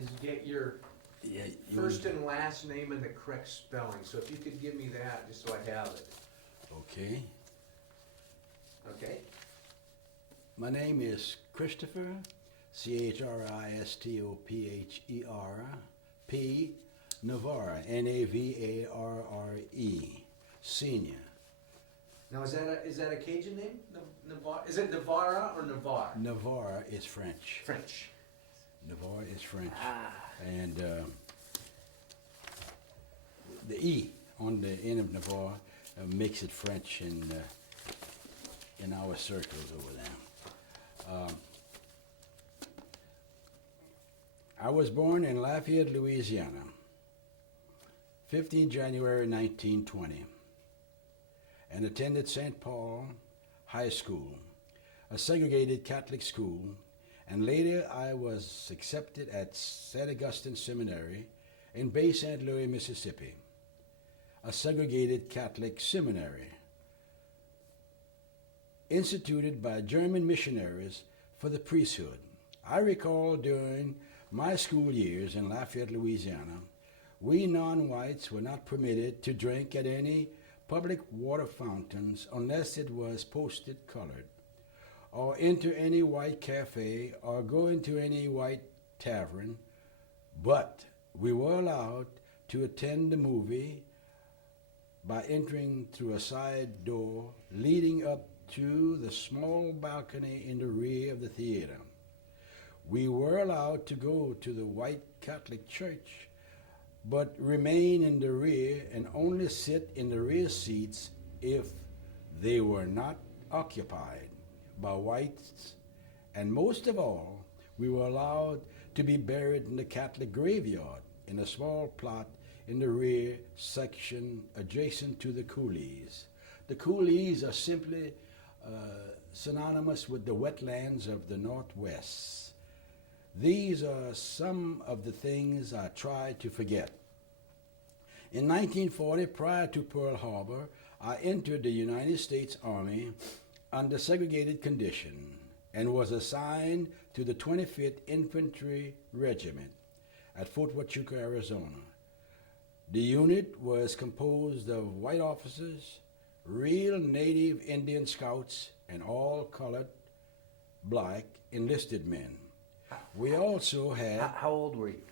is get your Yeah, first and last name and the correct spelling. So if you could give me that, just so I have it. Okay. Okay? My name is Christopher, Christopher, P. Navarre, Navarre, Senior. Now, is that a Cajun name? Navarre? Is it Navarra or Navarre? Navarre is French. French. Navarre is French. Ah. And the E on the end of Navarre makes it French in our circles over there. I was born in Lafayette, Louisiana, 15 January 1920, and attended St. Paul High School, a segregated Catholic school, and later I was accepted at St. Augustine Seminary in Bay St. Louis, Mississippi, a segregated Catholic seminary instituted by German missionaries for the priesthood. I recall during my school years in Lafayette, Louisiana, we non-whites were not permitted to drink at any public water fountains unless it was posted colored, or enter any white cafe or go into any white tavern, but we were allowed to attend the movie by entering through a side door leading up to the small balcony in the rear of the theater. We were allowed to go to the white Catholic church, but remain in the rear and only sit in the rear seats if they were not occupied by whites. And most of all, we were allowed to be buried in the Catholic graveyard in a small plot in the rear section adjacent to the coulees. The coulees are simply synonymous with the wetlands of the Northwest. These are some of the things I try to forget. In 1940, prior to Pearl Harbor, I entered the United States Army under segregated condition and was assigned to the 25th Infantry Regiment at Fort Huachuca, Arizona. The unit was composed of white officers, real native Indian scouts, and all colored, black enlisted men. We also had How old were you?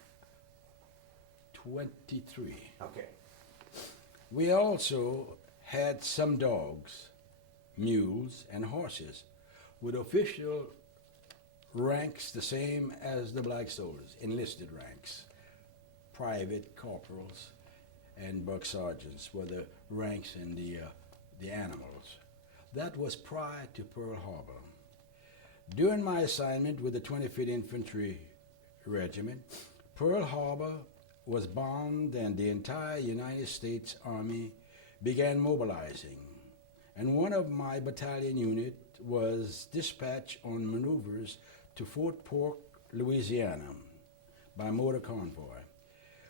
23. Okay. We also had some dogs, mules, and horses, with official ranks the same as the black soldiers, enlisted ranks. Private, corporals, and buck sergeants were the ranks in the animals. That was prior to Pearl Harbor. During my assignment with the 25th Infantry Regiment, Pearl Harbor was bombed and the entire United States Army began mobilizing. And one of my battalion unit was dispatched on maneuvers to Fort Polk, Louisiana by motor convoy.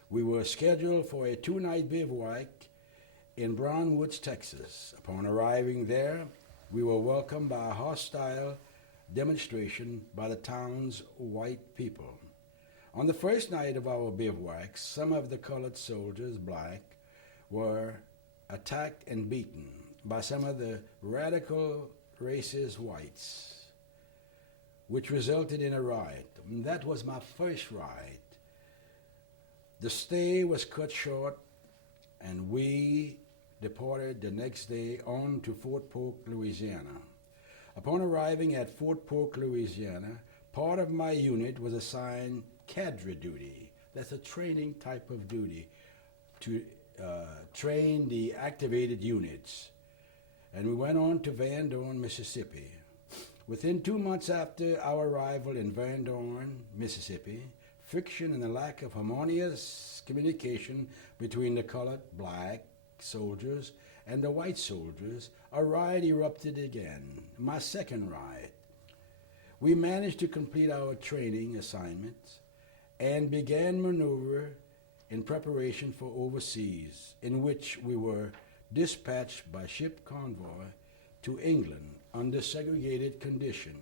We were scheduled for a 2-night bivouac in Brown Woods, Texas. Upon arriving there, we were welcomed by a hostile demonstration by the town's white people. On the first night of our bivouac, some of the colored soldiers, black, were attacked and beaten by some of the radical racist whites, which resulted in a riot. And that was my first riot. The stay was cut short, and we departed the next day on to Fort Polk, Louisiana. Upon arriving at Fort Polk, Louisiana, part of my unit was assigned cadre duty. That's a training type of duty to train the activated units. And we went on to Van Dorn, Mississippi. Within 2 months after our arrival in Van Dorn, Mississippi, friction and the lack of harmonious communication between the colored black soldiers and the white soldiers, a riot erupted again, my second riot. We managed to complete our training assignments and began maneuver in preparation for overseas, in which we were dispatched by ship convoy to England under segregated condition.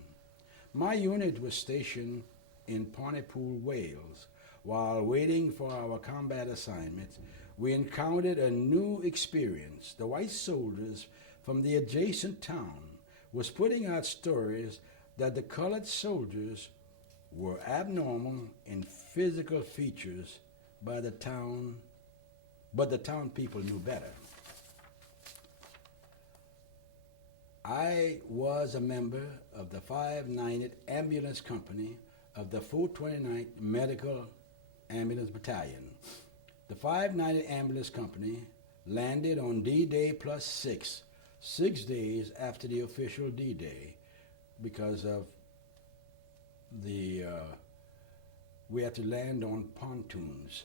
My unit was stationed in Pontypool, Wales, while waiting for our combat assignments, we encountered a new experience. The white soldiers from the adjacent town was putting out stories that the colored soldiers were abnormal in physical features but the town people knew better. I was a member of the 590th Ambulance Company of the 429th Medical Ambulance Battalion. The 590th Ambulance Company landed on D-Day plus 6 days after the official D-Day because of we had to land on pontoons.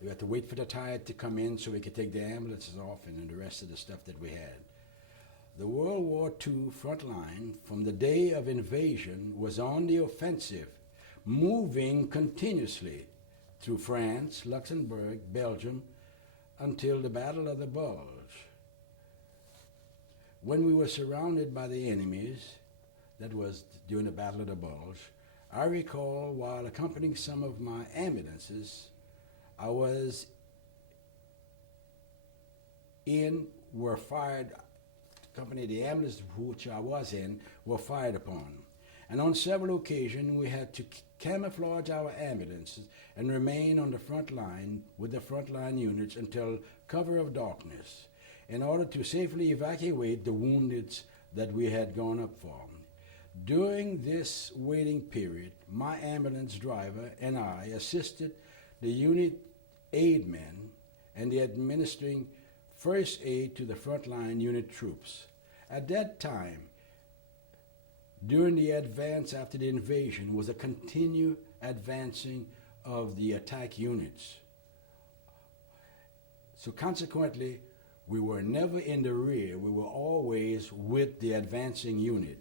We had to wait for the tide to come in so we could take the ambulances off and the rest of the stuff that we had. The World War II front line from the day of invasion was on the offensive, moving continuously through France, Luxembourg, Belgium, until the Battle of the Bulge. When we were surrounded by the enemies, that was during the Battle of the Bulge, I recall while accompanying some of my ambulances, were fired, company, the ambulance which I was in, were fired upon. And on several occasions, we had to camouflage our ambulances and remain on the front line with the frontline units until cover of darkness in order to safely evacuate the wounded that we had gone up for. During this waiting period, my ambulance driver and I assisted the unit aid men and the administering first aid to the frontline unit troops. At that time, during the advance after the invasion, was a continued advancing of the attack units. So consequently, we were never in the rear. We were always with the advancing unit.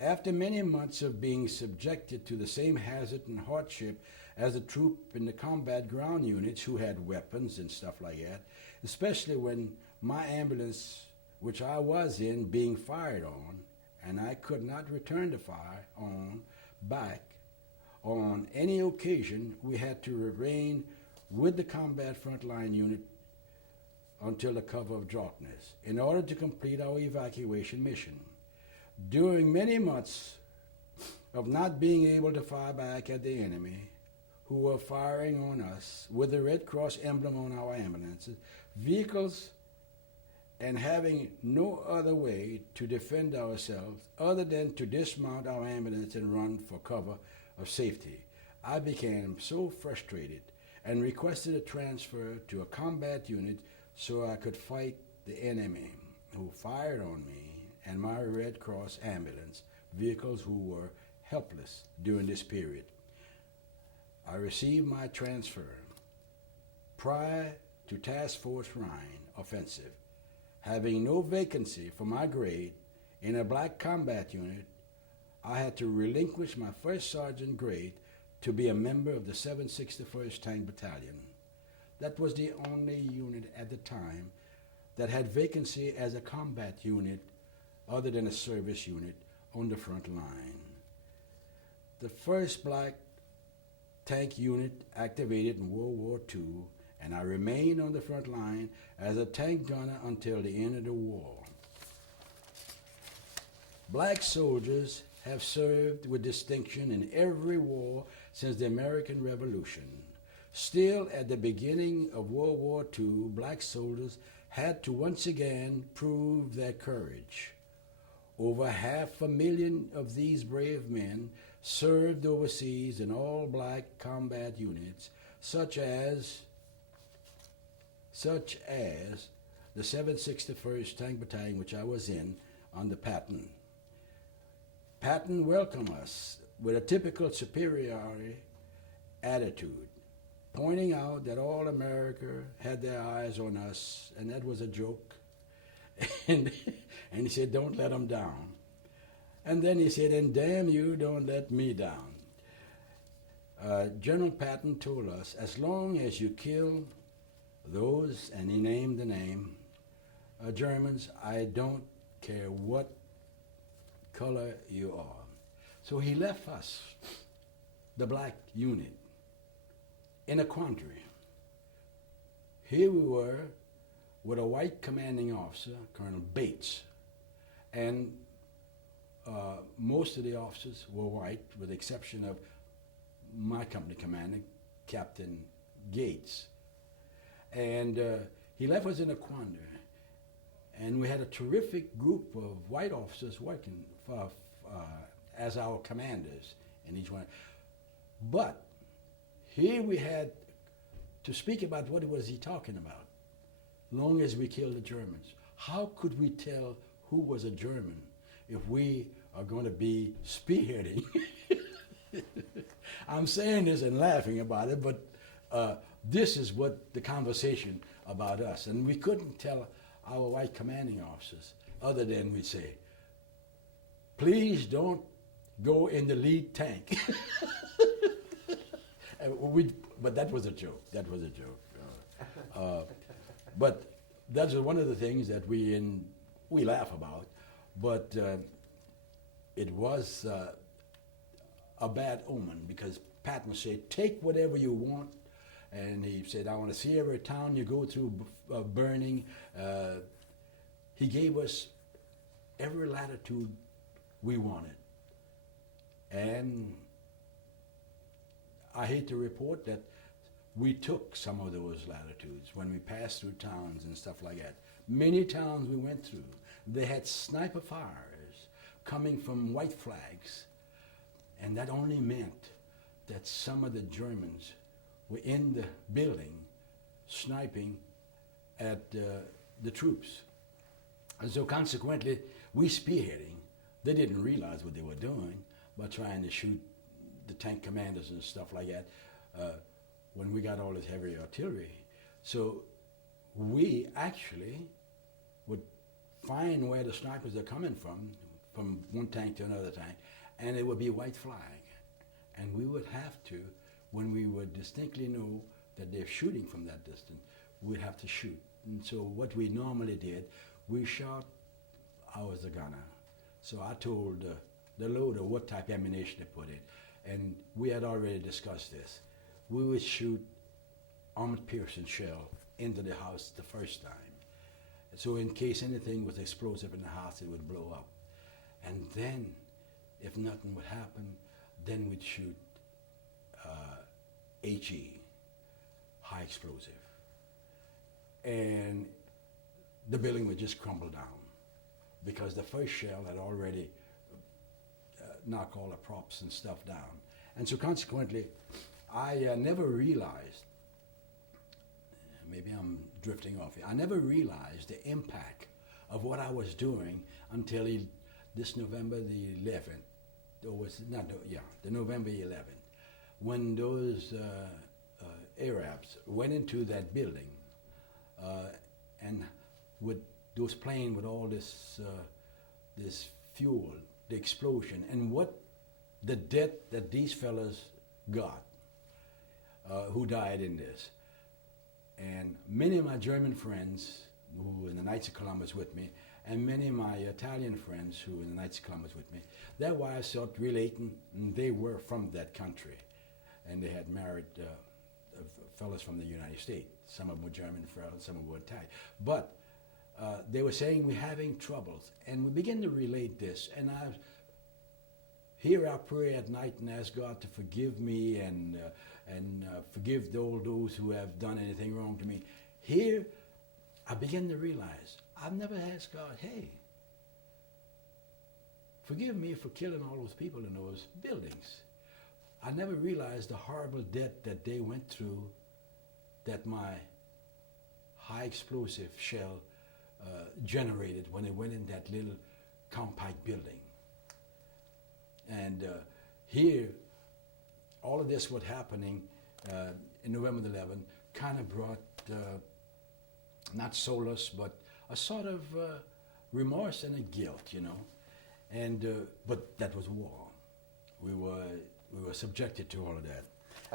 After many months of being subjected to the same hazard and hardship as the troop in the combat ground units who had weapons and stuff like that, especially when my ambulance, which I was in, being fired on, and I could not return the fire on back. On any occasion, we had to remain with the combat frontline unit until the cover of darkness in order to complete our evacuation mission. During many months of not being able to fire back at the enemy, who were firing on us with the Red Cross emblem on our ambulances, vehicles, and having no other way to defend ourselves other than to dismount our ambulance and run for cover of safety, I became so frustrated and requested a transfer to a combat unit so I could fight the enemy who fired on me and my Red Cross ambulance vehicles who were helpless during this period. I received my transfer prior to Task Force Rhine offensive. Having no vacancy for my grade in a black combat unit, I had to relinquish my first sergeant grade to be a member of the 761st Tank Battalion. That was the only unit at the time that had vacancy as a combat unit other than a service unit on the front line. The first black tank unit activated in World War II, and I remained on the front line as a tank gunner until the end of the war. Black soldiers have served with distinction in every war since the American Revolution. Still, at the beginning of World War II, black soldiers had to once again prove their courage. Over 500,000 of these brave men served overseas in all-black combat units, such as the 761st Tank Battalion, which I was in, under Patton. Patton welcomed us with a typical superiority attitude, pointing out that all America had their eyes on us, and that was a joke. And he said, don't let them down. And then he said, and damn you, don't let me down. General Patton told us, as long as you kill those, and he named the name, Germans, I don't care what color you are. So he left us, the black unit, in a quandary. Here we were with a white commanding officer, Colonel Bates, and most of the officers were white, with the exception of my company commander, Captain Gates. And he left us in a quandary. And we had a terrific group of white officers working for, as our commanders in each one. But here we had to speak about what was he talking about, long as we killed the Germans. How could we tell who was a German if we are going to be spearheading? I'm saying this and laughing about it, but this is what the conversation about us. And we couldn't tell our white commanding officers other than we'd say, please don't go in the lead tank. But that was a joke. That was a joke. But that's one of the things that we laugh about. But it was a bad omen, because Patton said, take whatever you want. And he said, I want to see every town you go through burning. He gave us every latitude we wanted. And I hate to report that we took some of those latitudes when we passed through towns and stuff like that. Many towns we went through, they had sniper fires coming from white flags. And that only meant that some of the Germans were in the building sniping at the troops. And so consequently, we spearheading, they didn't realize what they were doing by trying to shoot the tank commanders and stuff like that when we got all this heavy artillery. So we actually would find where the snipers are coming from one tank to another tank, and it would be white flag. And we would have to, when we would distinctly know that they're shooting from that distance, we'd have to shoot. And so what we normally did, we shot, I was the gunner. So I told the loader what type of ammunition to put in. And we had already discussed this. We would shoot armored piercing shell into the house the first time. So in case anything was explosive in the house, it would blow up. And then, if nothing would happen, then we'd shoot HE, high explosive. And the building would just crumble down because the first shell had already knocked all the props and stuff down. And so consequently, I never realized, maybe I'm drifting off here, I never realized the impact of what I was doing until this November the 11th, or was not, the November 11th, when those Arabs went into that building and with those planes with all this fuel, the explosion, and what the death that these fellas got who died in this. And many of my German friends who were in the Knights of Columbus with me, and many of my Italian friends who were in the Knights of Columbus with me, their wives started relating, and they were from that country. And they had married fellas from the United States. Some of them were German fellas, some of them were Italian. But they were saying, we're having troubles. And we begin to relate this. And here I pray at night and ask God to forgive me and forgive all those who have done anything wrong to me. Here, I begin to realize, I've never asked God, hey, forgive me for killing all those people in those buildings. I never realized the horrible death that they went through, that my high explosive shell generated when it went in that little compact building. And here, all of this was happening in November the 11th, kind of brought not solace, but a sort of remorse and a guilt, you know. And but that was war. We were subjected to all of that.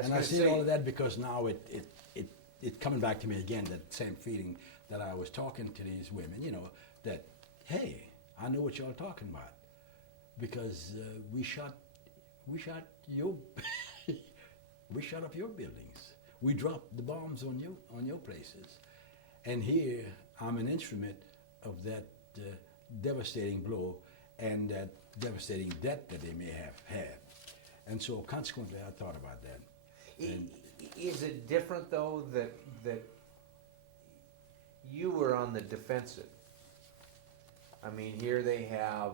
And I say all of that because now it coming back to me again, that same feeling that I was talking to these women, you know, that, hey, I know what y'all talking about. Because we shot your we shot up your buildings. We dropped the bombs on your places. And here I'm an instrument of that devastating blow and that devastating debt that they may have had. And so consequently, I thought about that. And Is it different though that you were on the defensive? I mean, here they have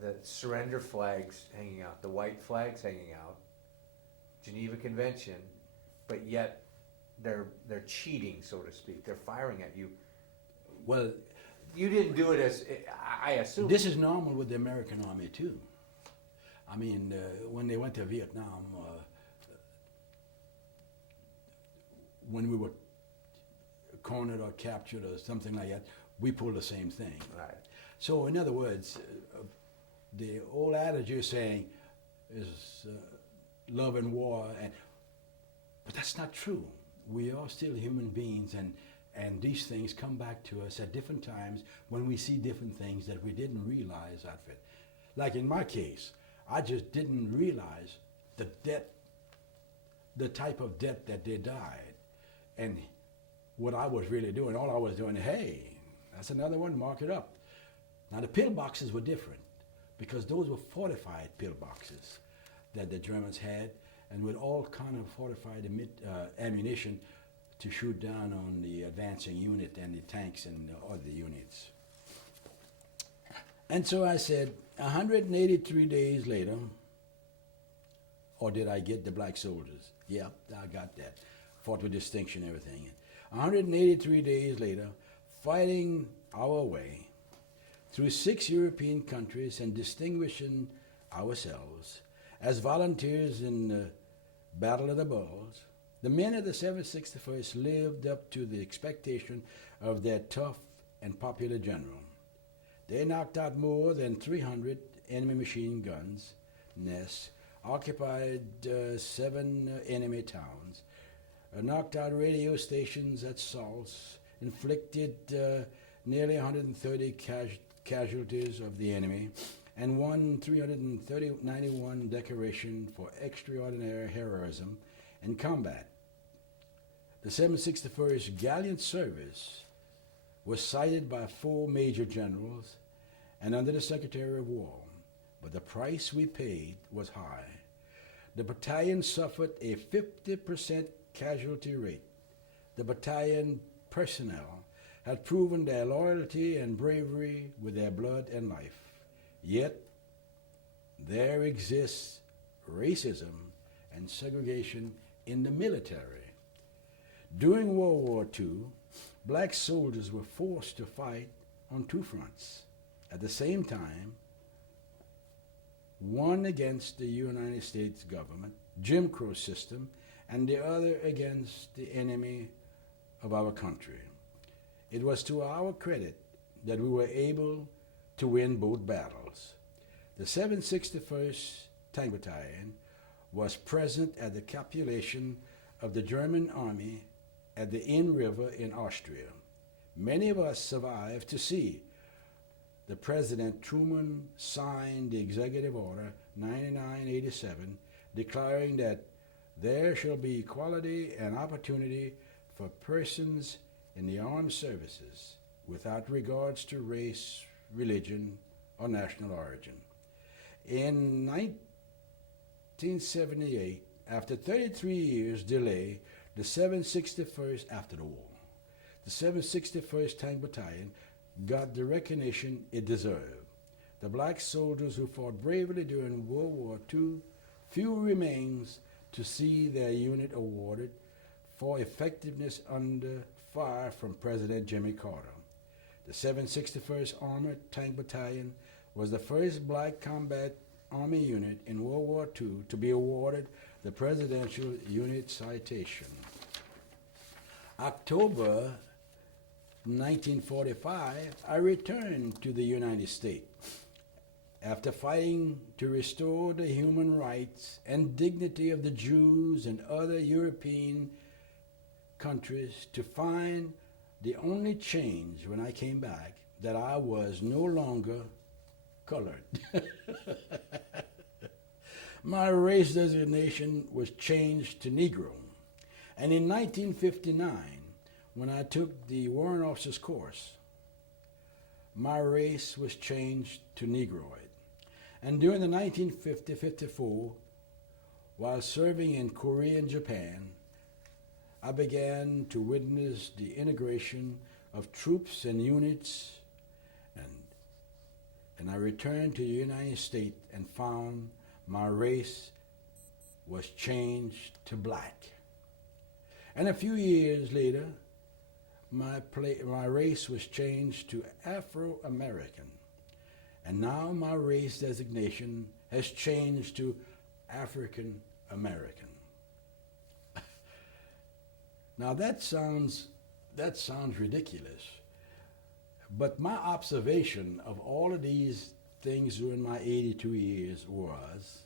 the surrender flags hanging out, the white flags hanging out, Geneva Convention, but yet they're cheating, so to speak. They're firing at you. well, You didn't do it as I assume. this is normal with the American Army too. I mean, when they went to Vietnam, when we were cornered or captured or something like that, we pulled the same thing. Right. So, in other words, the old adage you're saying is love and war, but that's not true. We are still human beings, and these things come back to us at different times when we see different things that we didn't realize out of it. Like in my case, I just didn't realize the debt, the type of debt that they died, and what I was really doing. All I was doing, hey, that's another one, mark it up. Now the pillboxes were different because those were fortified pillboxes that the Germans had, and with all kind of fortified ammunition to shoot down on the advancing unit and the tanks and the other units. And so I said, 183 days later, or did I get the black soldiers? Yeah, I got that. Fought with distinction and everything. 183 days later, fighting our way through 6 European countries and distinguishing ourselves as volunteers in the Battle of the Bulge, the men of the 761st lived up to the expectation of their tough and popular general. They knocked out more than 300 enemy machine guns, nests, occupied 7 enemy towns, knocked out radio stations at Salts, inflicted nearly 130 casualties of the enemy, and won 391 decoration for extraordinary heroism in combat. The 761st gallant service was cited by 4 major generals and under the Secretary of War, but the price we paid was high. The battalion suffered a 50% casualty rate. The battalion personnel had proven their loyalty and bravery with their blood and life. Yet, there exists racism and segregation in the military. During World War II, black soldiers were forced to fight on 2 fronts. At the same time, one against the United States government, Jim Crow system, and the other against the enemy of our country. It was to our credit that we were able to win both battles. The 761st Tank Battalion was present at the capitulation of the German army at the Inn River in Austria. Many of us survived to see the President Truman signed the Executive Order 9987 declaring that there shall be equality and opportunity for persons in the armed services without regards to race, religion, or national origin. In 1978, after 33 years delay, the 761st, after the war, the 761st Tank Battalion got the recognition it deserved. The black soldiers who fought bravely during World War II, few remains to see their unit awarded for effectiveness under fire from President Jimmy Carter. The 761st Armored Tank Battalion was the first black combat army unit in World War II to be awarded the Presidential Unit Citation. October 1945, I returned to the United States after fighting to restore the human rights and dignity of the Jews and other European countries, to find the only change when I came back that I was no longer colored. My race designation was changed to Negro, And in 1959, when I took the warrant officer's course, my race was changed to Negroid. And during the 1950-54, while serving in Korea and Japan, I began to witness the integration of troops and units, and I returned to the United States and found my race was changed to black. And a few years later, my race was changed to Afro-American. And now my race designation has changed to African American. Now that sounds ridiculous, but my observation of all of these things during my 82 years was,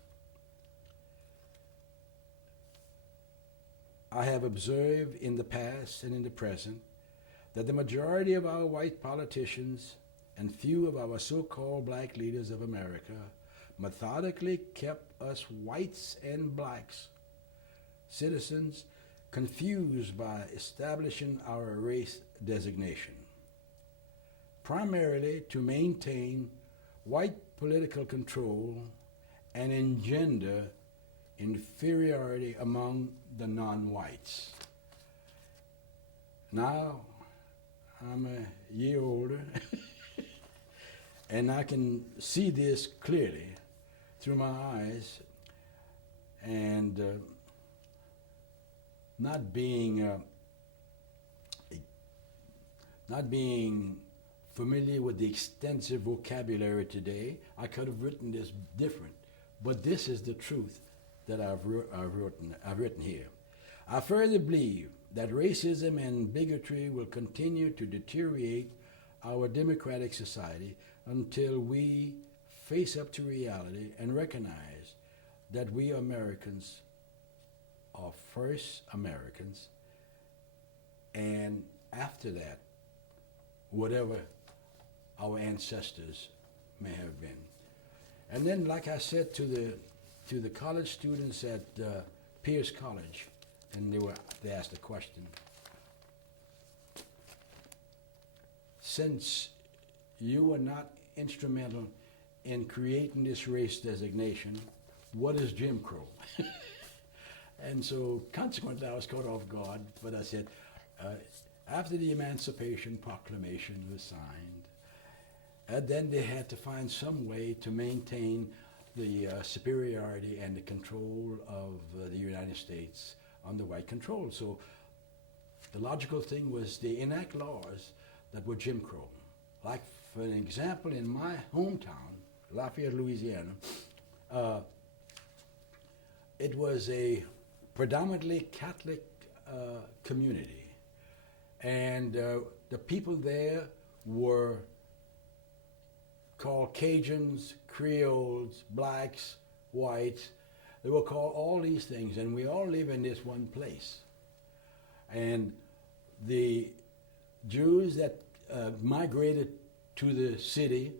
I have observed in the past and in the present that the majority of our white politicians and few of our so-called black leaders of America methodically kept us whites and blacks, citizens, confused by establishing our race designation, primarily to maintain white political control and engender inferiority among the non-whites. Now, I'm a year older, and I can see this clearly through my eyes, and not being familiar with the extensive vocabulary today, I could have written this different, but this is the truth that I've written here. I further believe that racism and bigotry will continue to deteriorate our democratic society until we face up to reality and recognize that we Americans are first Americans, and after that, whatever our ancestors may have been. And then, like I said to the college students at Pierce College, and they asked a question. Since you were not instrumental in creating this race designation, what is Jim Crow? And so consequently I was caught off guard, but I said, after the Emancipation Proclamation was signed, then they had to find some way to maintain the superiority and the control of the United States under white control. So the logical thing was they enact laws that were Jim Crow. Like, for an example, in my hometown, Lafayette, Louisiana, it was a predominantly Catholic community. And the people there were called Cajuns, Creoles, blacks, whites. They were called all these things, and we all live in this one place. And the Jews that migrated to the city,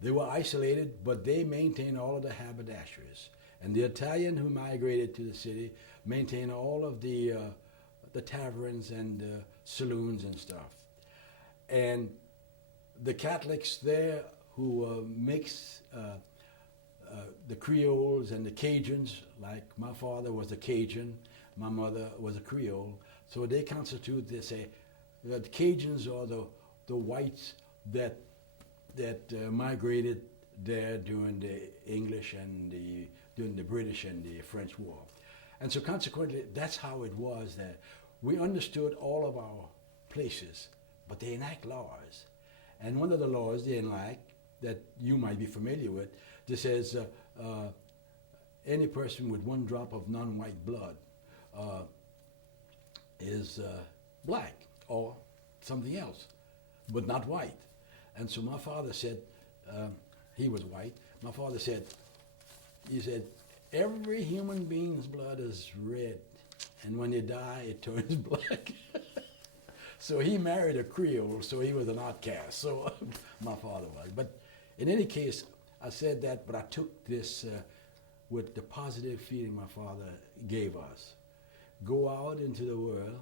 they were isolated, but they maintained all of the haberdasheries. And the Italian who migrated to the city maintained all of the taverns and saloons and stuff. And the Catholics there who mix the Creoles and the Cajuns, like my father was a Cajun, my mother was a Creole, so they constitute, they say, that the Cajuns are the whites that migrated there during the English and during the British and the French War. And so consequently, that's how it was that we understood all of our places, but they enact laws. And one of the laws they enact that you might be familiar with, this says any person with one drop of non-white blood is black or something else, but not white. And so my father said, he was white, my father said, he said, every human being's blood is red, and when they die, it turns black. So he married a Creole, so he was an outcast, so my father was. But in any case, I said that, but I took this with the positive feeling my father gave us. go out into the world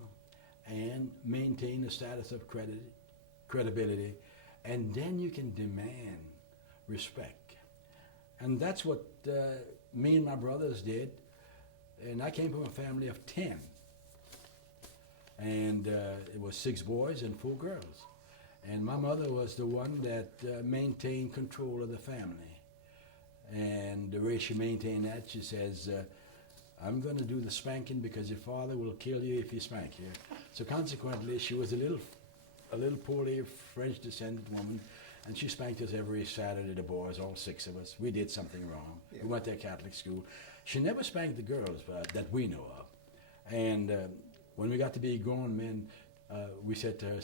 and maintain the status of credibility, and then you can demand respect. And that's what me and my brothers did. And I came from a family of 10. And it was 6 boys and 4 girls. And my mother was the one that maintained control of the family. And the way she maintained that, she says, I'm going to do the spanking because your father will kill you if he spank you. So consequently, she was a little poorly French descended woman, and she spanked us every Saturday, the boys, all 6 of us. We did something wrong. Yeah. We went to a Catholic school. She never spanked the girls that we know of. And when we got to be grown men, we said to her,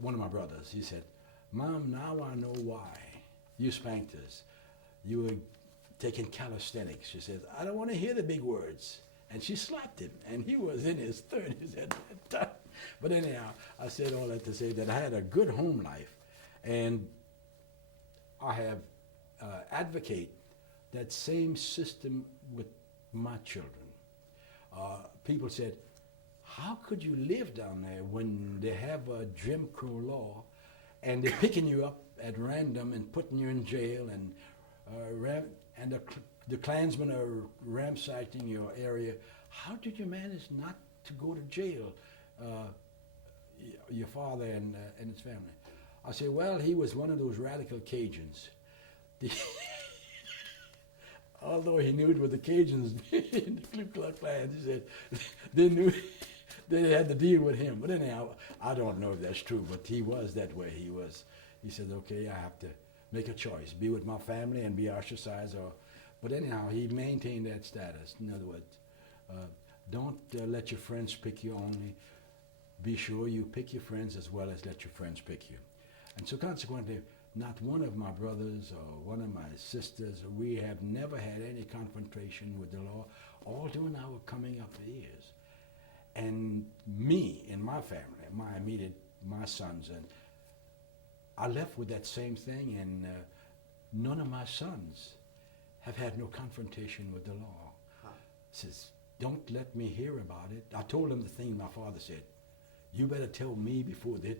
one of my brothers, he said, Mom, now I know why you spanked us. You were taking calisthenics. She said, I don't want to hear the big words. And she slapped him, and he was in his 30s at that time. But anyhow, I said all that to say that I had a good home life, and I have advocate that same system with my children. People said, how could you live down there when they have a Jim Crow law and they're picking you up at random and putting you in jail, and the Klansmen are ransacking your area? How did you manage not to go to jail, your father and his family? I say, well, he was one of those radical Cajuns. Although he knew it with the Cajuns in the Ku Klux Klan, he said they knew they had to deal with him. But anyhow, I don't know if that's true, but he was that way. He said, okay, I have to make a choice, be with my family and be ostracized. But anyhow, he maintained that status. In other words, don't let your friends pick you only. Be sure you pick your friends as well as let your friends pick you. And so consequently, not one of my brothers or one of my sisters, we have never had any confrontation with the law, all during our coming up years. And me and my family, my sons, and I left with that same thing, and none of my sons have had no confrontation with the law. Huh. Says, don't let me hear about it. I told them the thing my father said. You better tell me before they're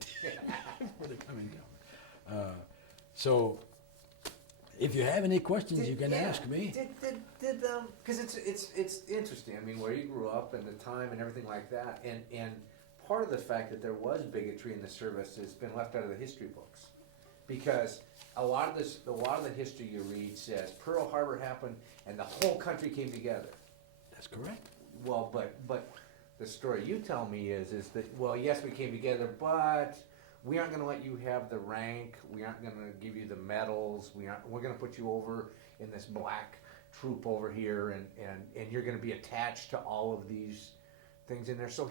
coming down. So, if you have any questions, you can ask me. Because it's interesting. I mean, where you grew up and the time and everything like that, and part of the fact that there was bigotry in the service has been left out of the history books, because a lot of the history you read says Pearl Harbor happened and the whole country came together. That's correct. Well, but the story you tell me is that, well, yes, we came together, but we aren't going to let you have the rank. We aren't going to give you the medals. We're going to put you over in this black troop over here, and you're going to be attached to all of these things in there. So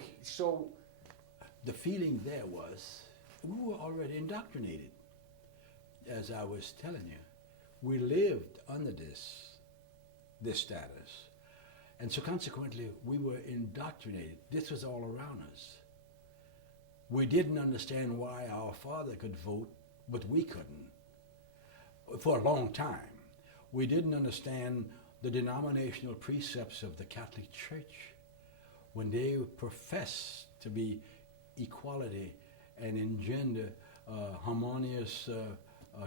the feeling there was we were already indoctrinated. As I was telling you, we lived under this status. And so consequently, we were indoctrinated. This was all around us. We didn't understand why our father could vote, but we couldn't. For a long time. We didn't understand the denominational precepts of the Catholic Church when they profess to be equality and engender harmonious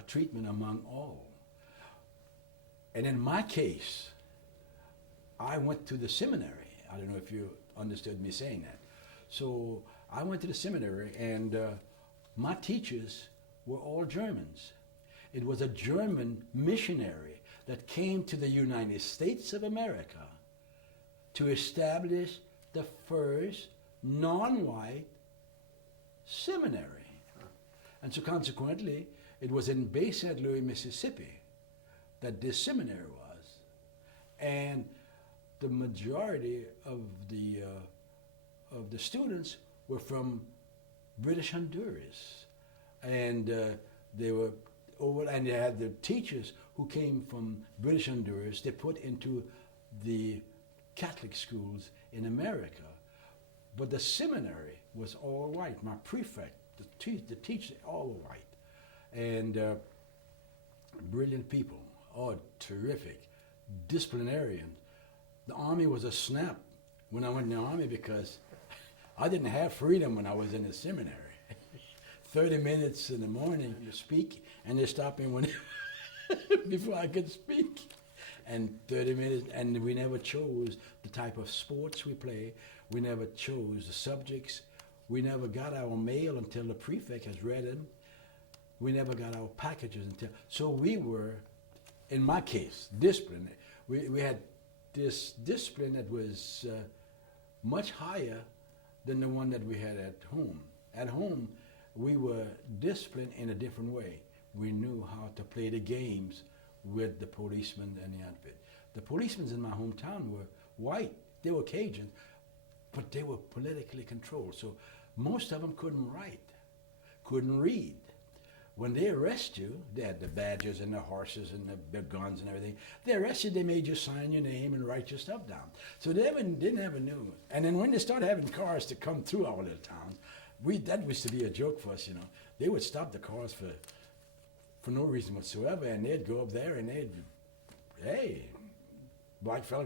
treatment among all. And in my case, I went to the seminary. I don't know if you understood me saying that. So I went to the seminary, and my teachers were all Germans. It was a German missionary that came to the United States of America to establish the first non-white seminary. And so consequently, it was in Bay St. Louis, Mississippi, that this seminary was. And the majority of the students were from British Honduras, and they were over, and they had the teachers who came from British Honduras. They put into the Catholic schools in America, but the seminary was all white. My prefect, the teacher, all were white, and brilliant people, all terrific, disciplinarian. The Army was a snap when I went in the Army because I didn't have freedom when I was in the seminary. 30 minutes in the morning to speak, and they stopped me when before I could speak. And 30 minutes, and we never chose the type of sports we play. We never chose the subjects. We never got our mail until the prefect has read them. We never got our packages until, so we were, in my case, disciplined. We had this discipline that was much higher than the one that we had at home. At home, we were disciplined in a different way. We knew how to play the games with the policemen and the outfit. The policemen in my hometown were white. They were Cajun, but they were politically controlled. So most of them couldn't write, couldn't read. When they arrest you, they had the badges and the horses and the guns and everything. They arrest you, they made you sign your name and write your stuff down. So they never knew. And then when they started having cars to come through our little town, that used to be a joke for us, you know. They would stop the cars for no reason whatsoever, and they'd go up there and they'd, hey, black fella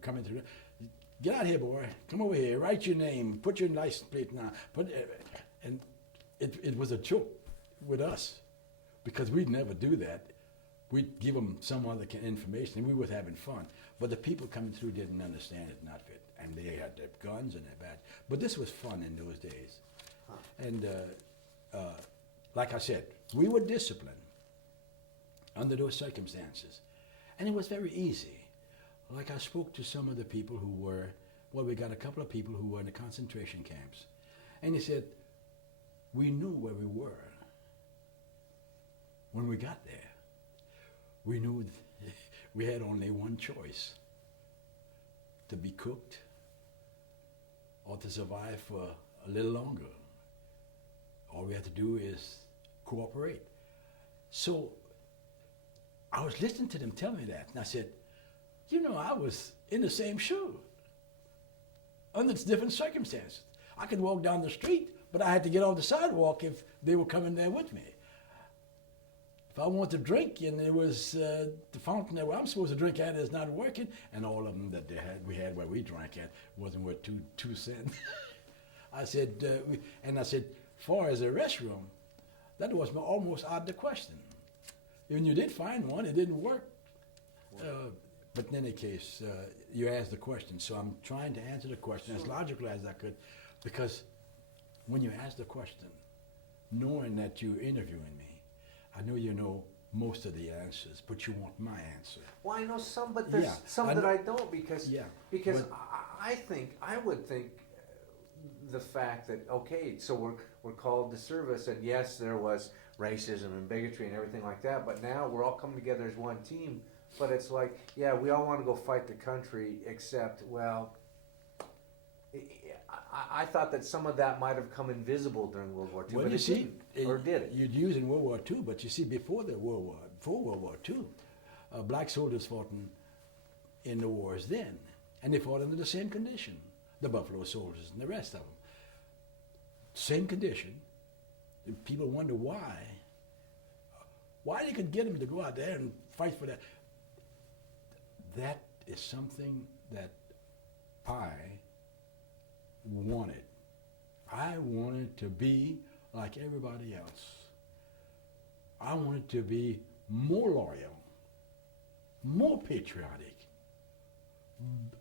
coming through. Get out here, boy. Come over here. Write your name. Put your license plate now. And it was a joke with us because we'd never do that. We'd give them some other information, and we was having fun. But the people coming through didn't understand it, not fit, and they had their guns and their badge. But this was fun in those days. And like I said, we were disciplined under those circumstances, and it was very easy. Like I spoke to some of the people who were, well, we got a couple of people who were in the concentration camps, and they said, we knew where we were when we got there. We knew we had only one choice: to be cooked or to survive for a little longer. All we had to do is cooperate. So I was listening to them tell me that, and I said, you know, I was in the same shoe under different circumstances. I could walk down the street, but I had to get off the sidewalk if they were coming there with me. If I wanted to drink and there was the fountain that I'm supposed to drink at is not working, and all of them that we had where we drank at wasn't worth two cents. I said, far as a restroom, that was almost out of the question. When you did find one, it didn't work. But in any case, you asked the question, so I'm trying to answer the question as logically as I could, because when you ask the question, knowing that you're interviewing me, I know you know most of the answers, but you want my answer. Well, I know some, but there's some that I don't, because I would think the fact that, okay, so we're called to service, and yes, there was racism and bigotry and everything like that, but now we're all coming together as one team. But it's like, yeah, we all want to go fight the country, except, well, I thought that some of that might have come invisible during World War II, well, but you see, or did it? You'd use in World War II, but you see, before World War II, black soldiers fought in the wars then, and they fought under the same condition. The Buffalo Soldiers and the rest of them. Same condition. People wonder why they could get them to go out there and fight for that. That is something that I wanted. I wanted to be like everybody else. I wanted to be more loyal, more patriotic,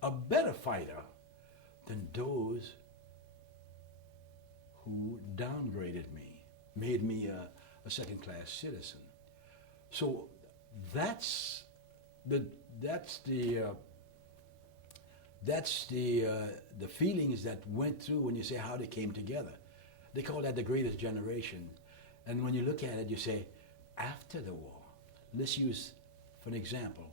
a better fighter than those who downgraded me, made me a second-class citizen. So that's the feelings that went through when you say how they came together. They call that the greatest generation. And when you look at it, you say, after the war, let's use, for an example,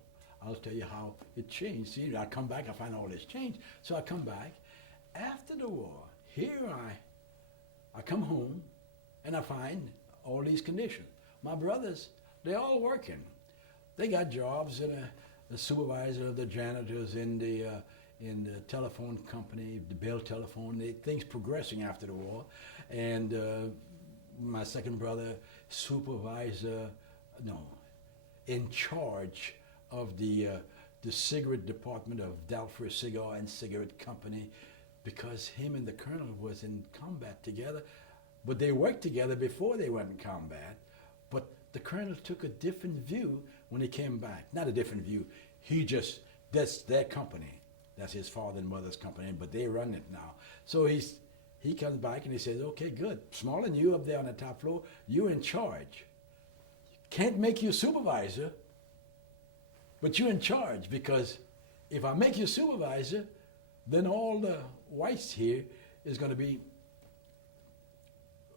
I'll tell you how it changed. See, I come back, I find all this changed. So I come back. After the war, here I come home, and I find all these conditions. My brothers, they're all working. They got jobs, the supervisor of the janitors in the telephone company, the Bell Telephone. Things progressing after the war. And my second brother, supervisor, in charge of the the cigarette department of Dalford Cigar and Cigarette Company, because him and the colonel was in combat together. But they worked together before they went in combat. But the colonel took a different view when he came back. Not a different view. That's their company. That's his father and mother's company, but they run it now. So he comes back and he says, okay, good. Small, you up there on the top floor, you're in charge. Can't make you supervisor, but you're in charge, because if I make you supervisor, then all the whites here is going to be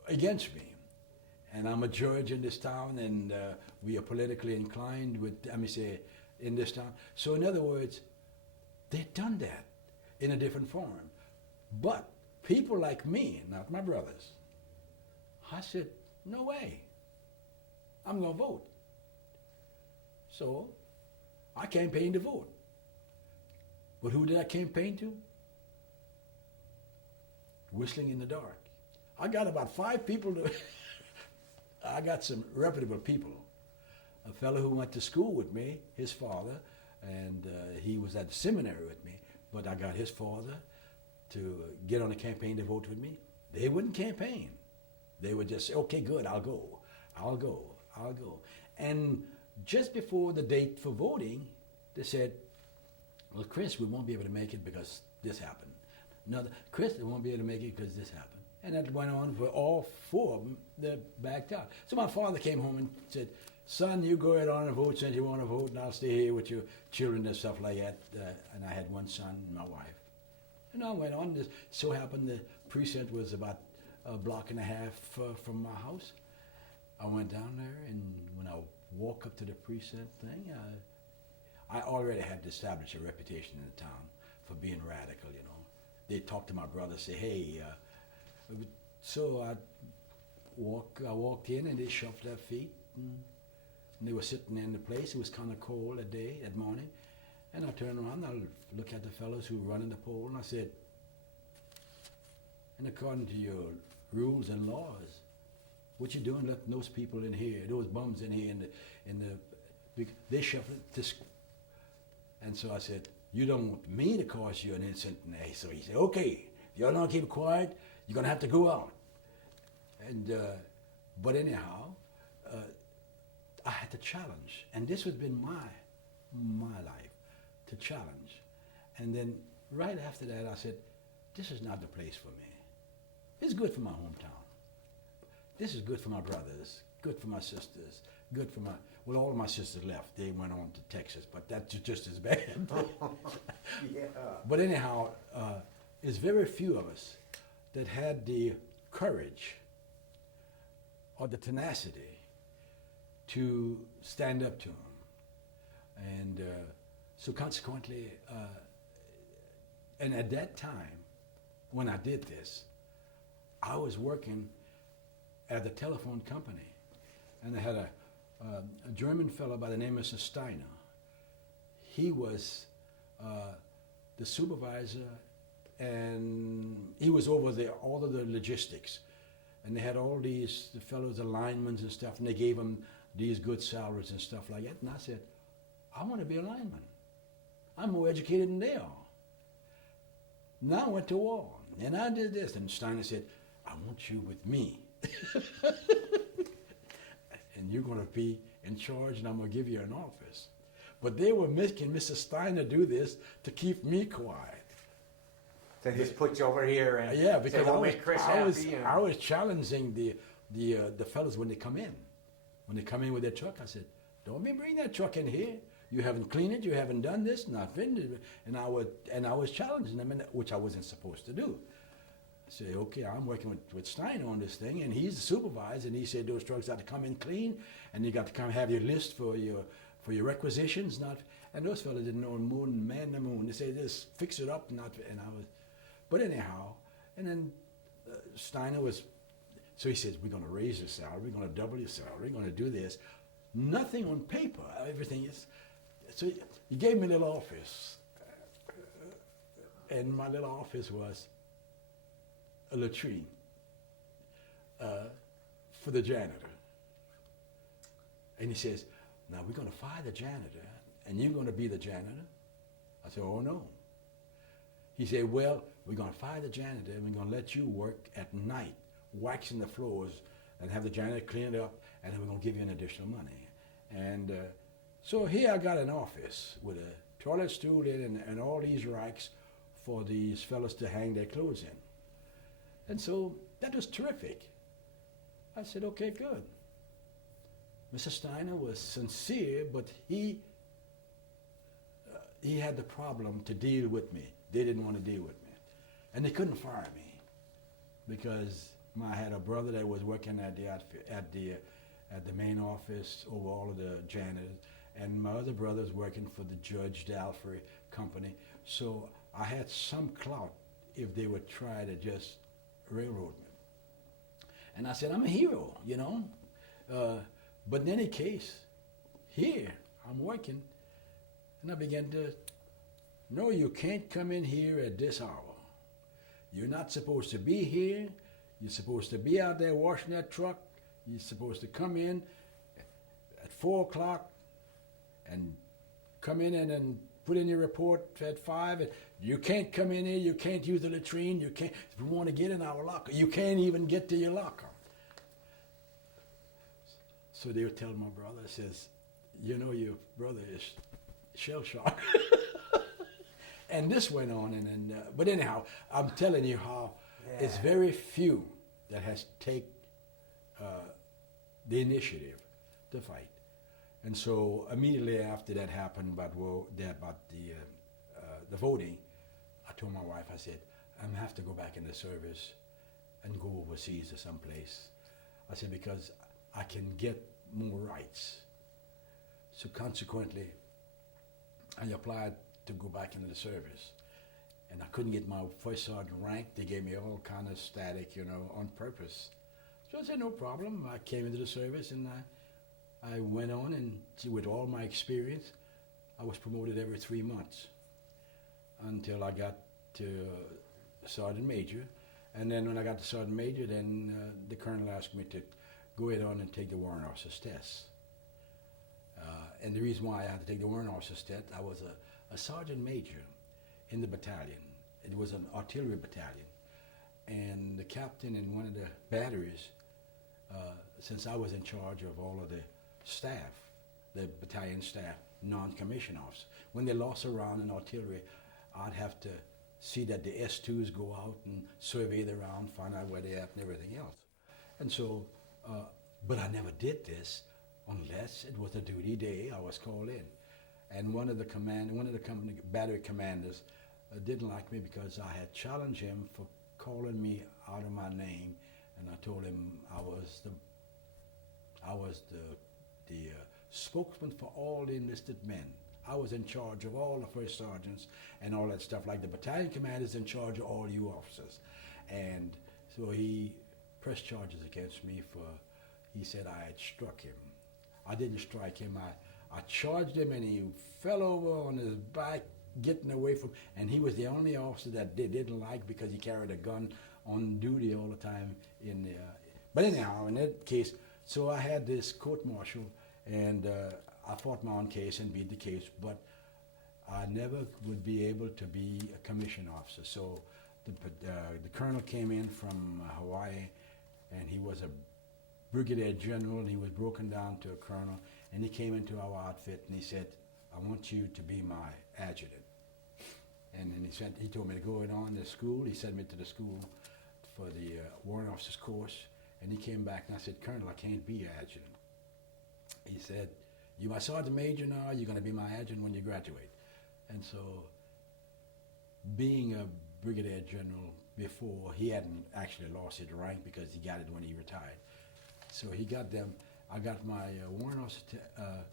against me. And I'm a judge in this town, and we are politically inclined in this town. So in other words, they've done that in a different form. But people like me, not my brothers, I said, no way. I'm going to vote. So I campaigned to vote. But who did I campaign to? Whistling in the dark. I got about 5 people to... I got some reputable people. A fellow who went to school with me, his father, and he was at the seminary with me, but I got his father to get on a campaign to vote with me. They wouldn't campaign. They would just say, okay, good, I'll go. And just before the date for voting, they said, well, Chris, we won't be able to make it because this happened. Another, Chris, we won't be able to make it because this happened. And that went on for all 4 of them that backed out. So my father came home and said, son, you go ahead on and vote since you want to vote, and I'll stay here with your children and stuff like that. And I had 1 son and my wife. And I went on. This so happened the precinct was about a block and a half from my house. I went down there, and when I walked up to the precinct thing, I already had established a reputation in the town for being radical, you know. They talked to my brother, say, hey, so I walked in, and they shuffled their feet, and they were sitting in the place. It was kind of cold that morning. And I turned around, I looked at the fellows who were running the poll, and I said, and according to your rules and laws, what you doing letting those people in here, those bums in here, they shuffled this. And so I said, you don't want me to cause you an incident. And so he said, okay, if y'all don't keep quiet, you're going to have to go out. And, but anyhow, I had to challenge. And this has been my life, to challenge. And then right after that, I said, this is not the place for me. It's good for my hometown. This is good for my brothers, good for my sisters, good for my, well, all of my sisters left. They went on to Texas, but that's just as bad. Yeah. But anyhow, it's very few of us that had the courage or the tenacity to stand up to them. And so consequently, and at that time, when I did this, I was working at the telephone company, and I had a German fellow by the name of Mr. Steiner. He was the supervisor, and he was over all of the logistics. And they had all the fellows, the linemen and stuff, and they gave them these good salaries and stuff like that. And I said, I want to be a lineman. I'm more educated than they are. Now I went to war, and I did this. And Steiner said, I want you with me. And you're going to be in charge, and I'm going to give you an office. But they were making Mr. Steiner do this to keep me quiet. They just put you over here and Yeah, because say, we'll make Chris happy. I was challenging the fellas when they come in. When they come in with their truck, I said, don't bring that truck in here. You haven't cleaned it, you haven't done this, not finished. And I was challenging them, which I wasn't supposed to do. I said, okay, I'm working with Steiner on this thing, and he's the supervisor, and he said those trucks got to come in clean, and you got to come have your list for your requisitions, and those fellas didn't know more than man in the moon. They said, just fix it up, but anyhow, and then Steiner was, so he says, we're going to raise your salary, we're going to double your salary, we're going to do this. Nothing on paper, everything is, so he gave me a little office, and my little office was a latrine for the janitor. And he says, now we're going to fire the janitor, and you're going to be the janitor? I said, oh no. He said, well, we're going to fire the janitor and we're going to let you work at night, waxing the floors and have the janitor clean it up, and then we're going to give you an additional money. And so here I got an office with a toilet stool in and all these racks for these fellas to hang their clothes in. And so that was terrific. I said, okay, good. Mr. Steiner was sincere, but he had the problem to deal with me. They didn't want to deal with me. And they couldn't fire me because I had a brother that was working at the main office over all of the janitors, and my other brother was working for the Judge Dalfrey company. So I had some clout if they would try to just railroad me. And I said, I'm a hero, you know. But in any case, here I'm working, and I began to, no, you can't come in here at this hour. You're not supposed to be here. You're supposed to be out there washing that truck. You're supposed to come in at 4 o'clock and come in and then put in your report at 5. And you can't come in here. You can't use the latrine. You can't, if you want to get in our locker, you can't even get to your locker. So they would tell my brother, says, you know, your brother is shell-shocked. And this went on, but anyhow, I'm telling you how it's very few that has take the initiative to fight. And so immediately after that happened about the voting, I told my wife, I said, I'm gonna have to go back in the service and go overseas to someplace. I said, because I can get more rights. So consequently, I applied to go back into the service, and I couldn't get my first sergeant rank. They gave me all kind of static, you know, on purpose. So I said, no problem. I came into the service, and I went on, and with all my experience, I was promoted every 3 months until I got to sergeant major. And then when I got to sergeant major, then the colonel asked me to go ahead on and take the warrant officer's test. And the reason why I had to take the warrant officer's test, I was a sergeant major in the battalion. It was an artillery battalion. And the captain in one of the batteries, since I was in charge of all of the staff, the battalion staff, non-commissioned officers, when they lost a round in artillery, I'd have to see that the S2s go out and survey the round, find out where they're at and everything else. And so, but I never did this unless it was a duty day I was called in. And one of the company battery commanders didn't like me because I had challenged him for calling me out of my name, and I told him I was the spokesman for all the enlisted men. I was in charge of all the first sergeants and all that stuff, like the battalion commander is in charge of all you officers. And so he pressed charges against me he said I had struck him. I didn't strike him. I charged him, and he fell over on his back, getting away from, and he was the only officer that they didn't like because he carried a gun on duty all the time. But anyhow, in that case, so I had this court-martial, and I fought my own case and beat the case, but I never would be able to be a commissioned officer. So the colonel came in from Hawaii, and he was a brigadier general, and he was broken down to a colonel, and he came into our outfit, and he said, I want you to be my adjutant. And then he told me to go on to school. He sent me to the school for the warrant officer's course, and he came back, and I said, Colonel, I can't be your adjutant. He said, you're my sergeant major now, you're going to be my adjutant when you graduate. And so, being a brigadier general before, he hadn't actually lost his rank because he got it when he retired. So he got them. I got my warrant officer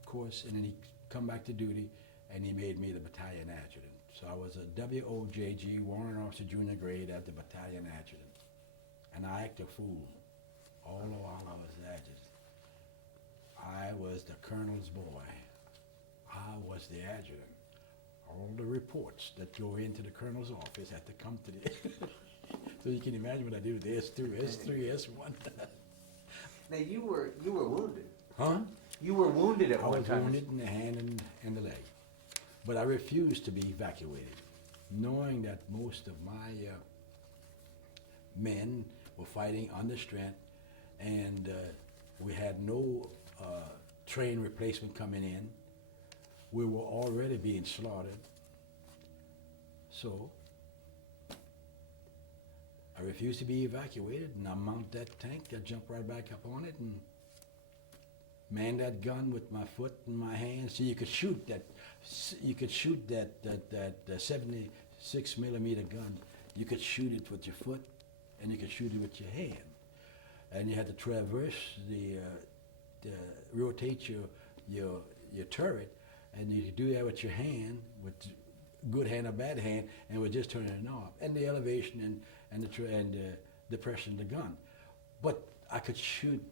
course, and then he come back to duty, and he made me the battalion adjutant. So I was a WOJG, warrant officer junior grade at the battalion adjutant. And I acted a fool all the while I was the adjutant. I was the colonel's boy. I was the adjutant. All the reports that go into the colonel's office had to come to the... So you can imagine what I did with the S2, S3, S1. Now you were wounded. Huh? You were wounded at one time. I was wounded in the hand and the leg. But I refused to be evacuated, knowing that most of my men were fighting under strength, and we had no train replacement coming in. We were already being slaughtered. So I refused to be evacuated, and I mount that tank, I jump right back up on it, and man that gun with my foot and my hand. So you could shoot that. You could shoot that 76 millimeter gun. You could shoot it with your foot, and you could shoot it with your hand. And you had to traverse the rotate your turret, and you could do that with your hand, with good hand or bad hand, and we're just turning it off, and the elevation and the pressure of the gun. But I could shoot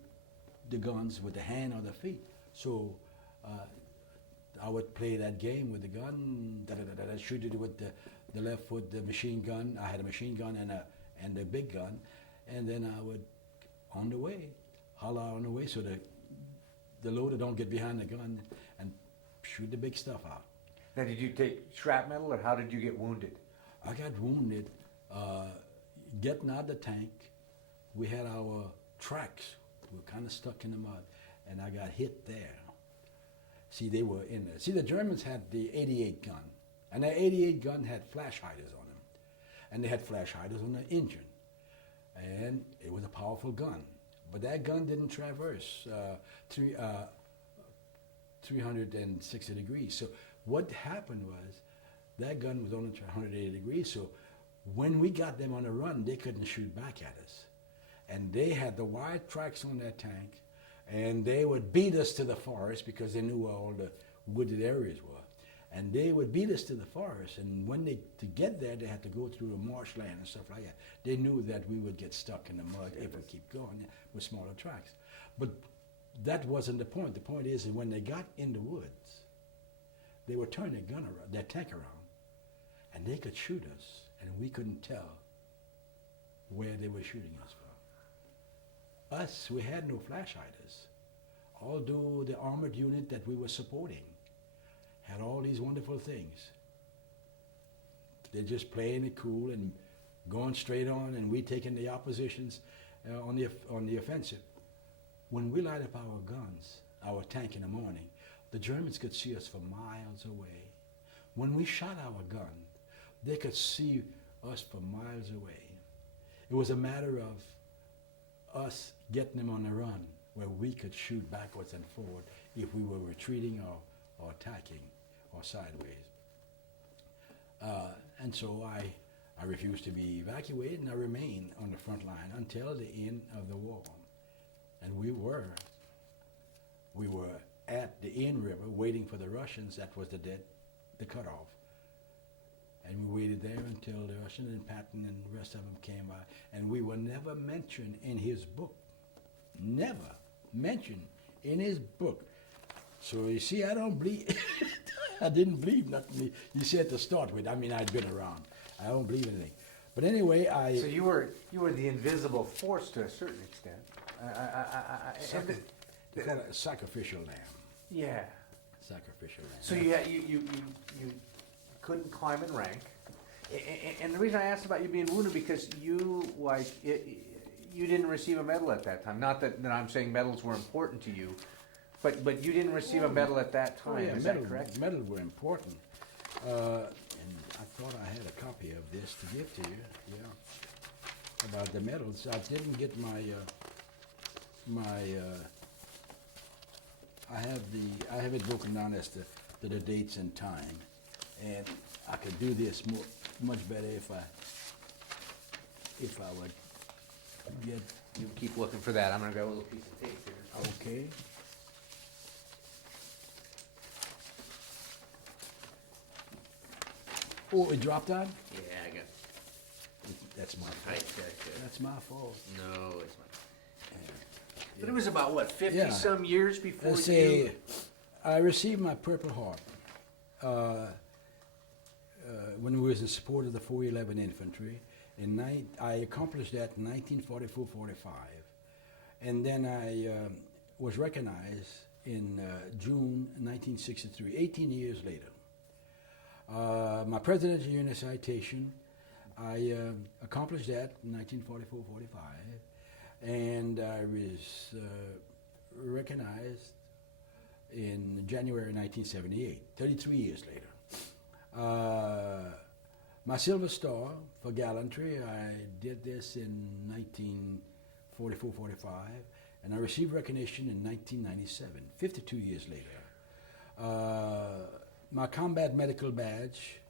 the guns with the hand or the feet. So I would play that game with the gun, shoot it with the left foot, the machine gun. I had a machine gun and a big gun, and then I would on the way, holler on the way, so the loader don't get behind the gun and shoot the big stuff out. Now, did you take shrapnel, or how did you get wounded? I got wounded getting out of the tank. We had our tracks. We were kind of stuck in the mud, and I got hit there. See, they were in there. See, the Germans had the 88 gun, and that 88 gun had flash hiders on them, and they had flash hiders on the engine, and it was a powerful gun. But that gun didn't traverse 360 degrees. So what happened was that gun was only 180 degrees. So when we got them on the run, they couldn't shoot back at us. And they had the wide tracks on their tank, and they would beat us to the forest because they knew where all the wooded areas were. And they would beat us to the forest, and when to get there, they had to go through a marshland and stuff like that. They knew that we would get stuck in the mud if we keep going with smaller tracks. But that wasn't the point. The point is that when they got in the woods, they would turn their tank around, and they could shoot us, and we couldn't tell where they were shooting us from. Us, we had no flash hiders, although the armored unit that we were supporting had all these wonderful things. They're just playing it cool and going straight on, and we taking the oppositions on the offensive. When we light up our guns, our tank in the morning, the Germans could see us for miles away. When we shot our gun, they could see us for miles away. It was a matter of us getting them on the run, where we could shoot backwards and forward if we were retreating or attacking or sideways. And so I refused to be evacuated, and I remained on the front line until the end of the war. And we were at the Inn River waiting for the Russians. That was the cutoff. And we waited there until the Russians and Patton and the rest of them came by. And we were never mentioned in his book. Never mentioned in his book. So you see, I don't believe, I didn't believe nothing you said to start with. I mean, I'd been around. I don't believe anything. But anyway, So you were the invisible force to a certain extent. They call it a sacrificial lamb. Yeah. Sacrificial lamb. So you couldn't climb in rank, and the reason I asked about you being wounded because you didn't receive a medal at that time. Not that I'm saying medals were important to you, but you didn't receive a medal at that time. Yeah, is that correct? Medals were important, and I thought I had a copy of this to give to you. Yeah, about the medals. I didn't get my. I have it broken down as to the dates and time, and I could do this much better if I would get. You keep looking for that. I'm gonna grab a little piece of tape here. Okay. Oh, it dropped on? Yeah, I got. That's my I fault. That's my fault. No, it's not. But it was about what, 50 Yeah. some years before Let's you. say I received my Purple Heart when we was in support of the 411 Infantry. I accomplished that in 1944-45, and then I was recognized in June 1963, 18 years later. My Presidential Unit Citation, I accomplished that in 1944-45, and I was recognized in January 1978, 33 years later. My Silver Star for gallantry, I did this in 1944-45, and I received recognition in 1997, 52 years later. My Combat Medical Badge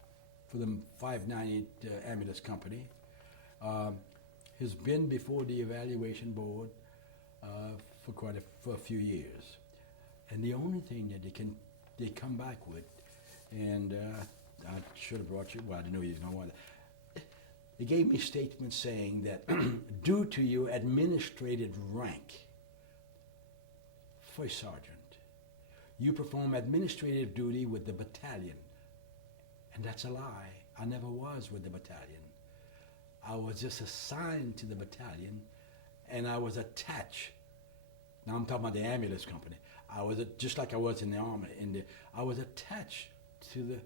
for the 598 Ambulance Company has been before the evaluation board for a few years. And the only thing that they come back with, and I should have brought you, well, I didn't know you don't want it. They gave me statements saying that due to your administrative rank, first sergeant, you perform administrative duty with the battalion. And that's a lie. I never was with the battalion. I was just assigned to the battalion, and I was attached. Now I'm talking about the ambulance company. I was just like I was in the army. I was attached to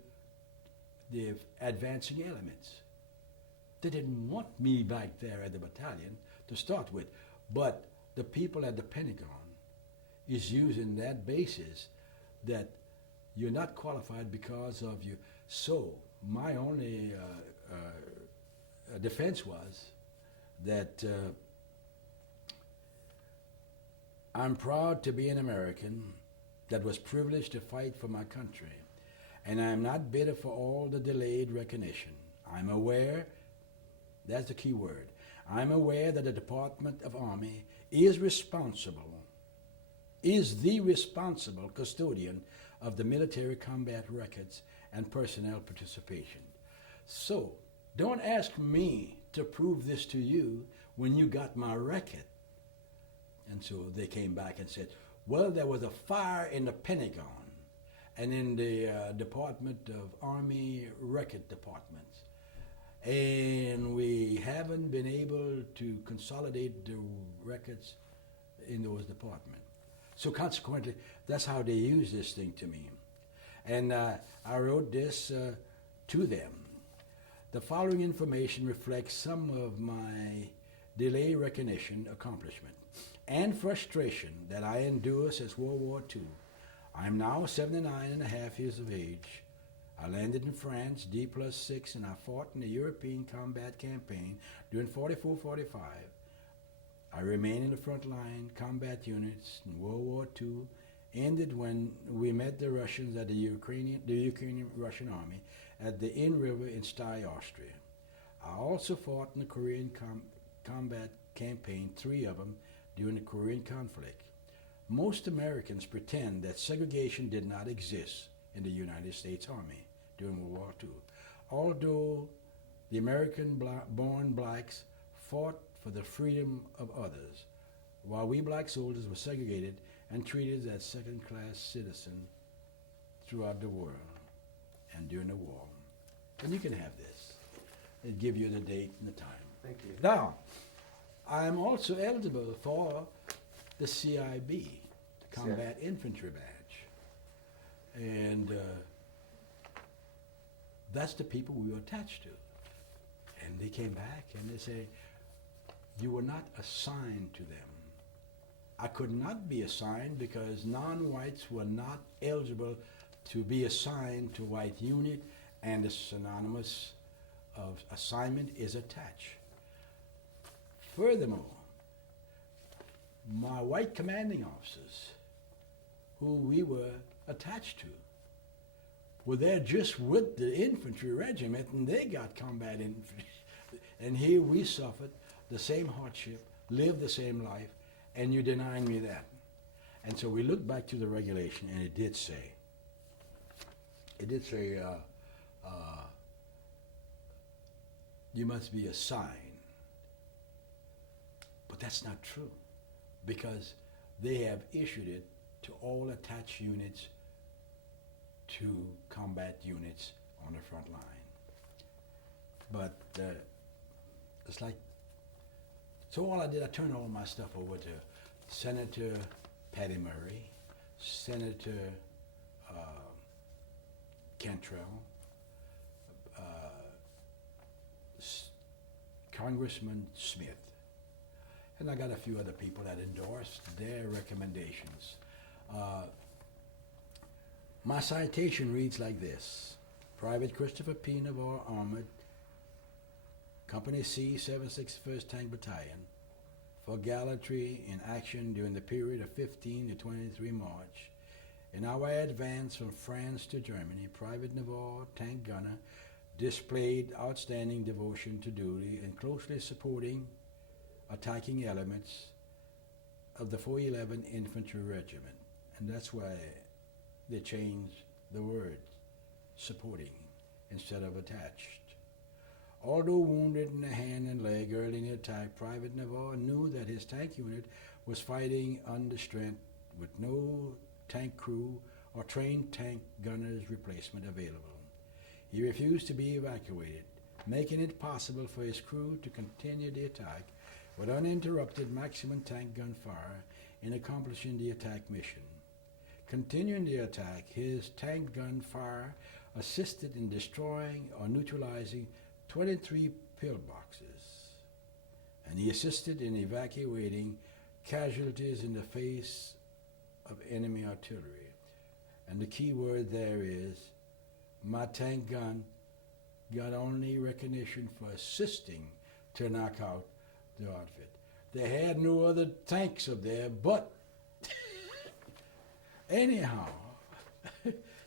the advancing elements. They didn't want me back there at the battalion to start with, but the people at the Pentagon is using that basis that you're not qualified because of you. So my only defense was that I'm proud to be an American that was privileged to fight for my country, and I'm not bitter for all the delayed recognition. I'm aware, that's the key word, I'm aware that the Department of Army is the responsible custodian of the military combat records and personnel participation. So, don't ask me to prove this to you when you got my record. And so they came back and said, well, there was a fire in the Pentagon and in the Department of Army Record Departments, and we haven't been able to consolidate the records in those departments. So consequently, that's how they use this thing to me. And I wrote this to them. The following information reflects some of my delay recognition accomplishment and frustration that I endured since World War II. I'm now 79 and a half years of age. I landed in France, D+6, and I fought in the European combat campaign during 44-45. I remained in the front line combat units in World War II, ended when we met the Russians at the Ukrainian-Russian army at the Inn River in Steyr, Austria. I also fought in the Korean combat campaign, 3 of them, during the Korean conflict. Most Americans pretend that segregation did not exist in the United States Army during World War II, although the American-born blacks fought for the freedom of others, while we black soldiers were segregated and treated as second-class citizens throughout the world and during the war. And you can have this. It'll give you the date and the time. Thank you. Now, I'm also eligible for the CIB, the Combat Infantry Badge. And that's the people we were attached to. And they came back and they say, you were not assigned to them. I could not be assigned because non-whites were not eligible to be assigned to white unit, and the synonymous of assignment is attached. Furthermore, my white commanding officers, who we were attached to, were there just with the infantry regiment, and they got combat infantry. And here we suffered the same hardship, lived the same life, and you denying me that. And so we looked back to the regulation, and it did say, you must be assigned. But that's not true, because they have issued it to all attached units to combat units on the front line. But it's like, so all I did, I turned all my stuff over to Senator Patty Murray, Senator Cantrell, Congressman Smith. And I got a few other people that endorsed their recommendations. My citation reads like this. Private Christopher P. Navarre, Armored, Company C, 761st Tank Battalion, for gallantry in action during the period of 15 to 23 March. In our advance from France to Germany, Private Navarre, tank gunner, displayed outstanding devotion to duty in closely supporting attacking elements of the 411 Infantry Regiment. And that's why they changed the word supporting instead of attached. Although wounded in the hand and leg early in the attack, Private Navarre knew that his tank unit was fighting under strength with no tank crew or trained tank gunners replacement available. He refused to be evacuated, making it possible for his crew to continue the attack with uninterrupted maximum tank gun fire in accomplishing the attack mission. Continuing the attack, his tank gun fire assisted in destroying or neutralizing 23 pillboxes, and he assisted in evacuating casualties in the face of enemy artillery. And the key word there is, my tank gun got only recognition for assisting to knock out the outfit. They had no other tanks up there, but anyhow,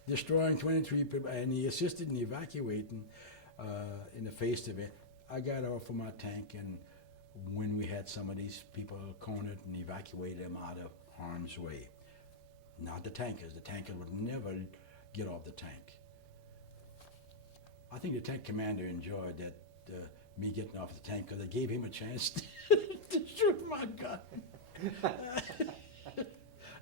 destroying 23 people, and he assisted in evacuating in the face of it. I got off of my tank, and when we had some of these people cornered and evacuated them out of harm's way. Not the tankers. The tankers would never get off the tank. I think the tank commander enjoyed that, me getting off the tank, because it gave him a chance to shoot my gun.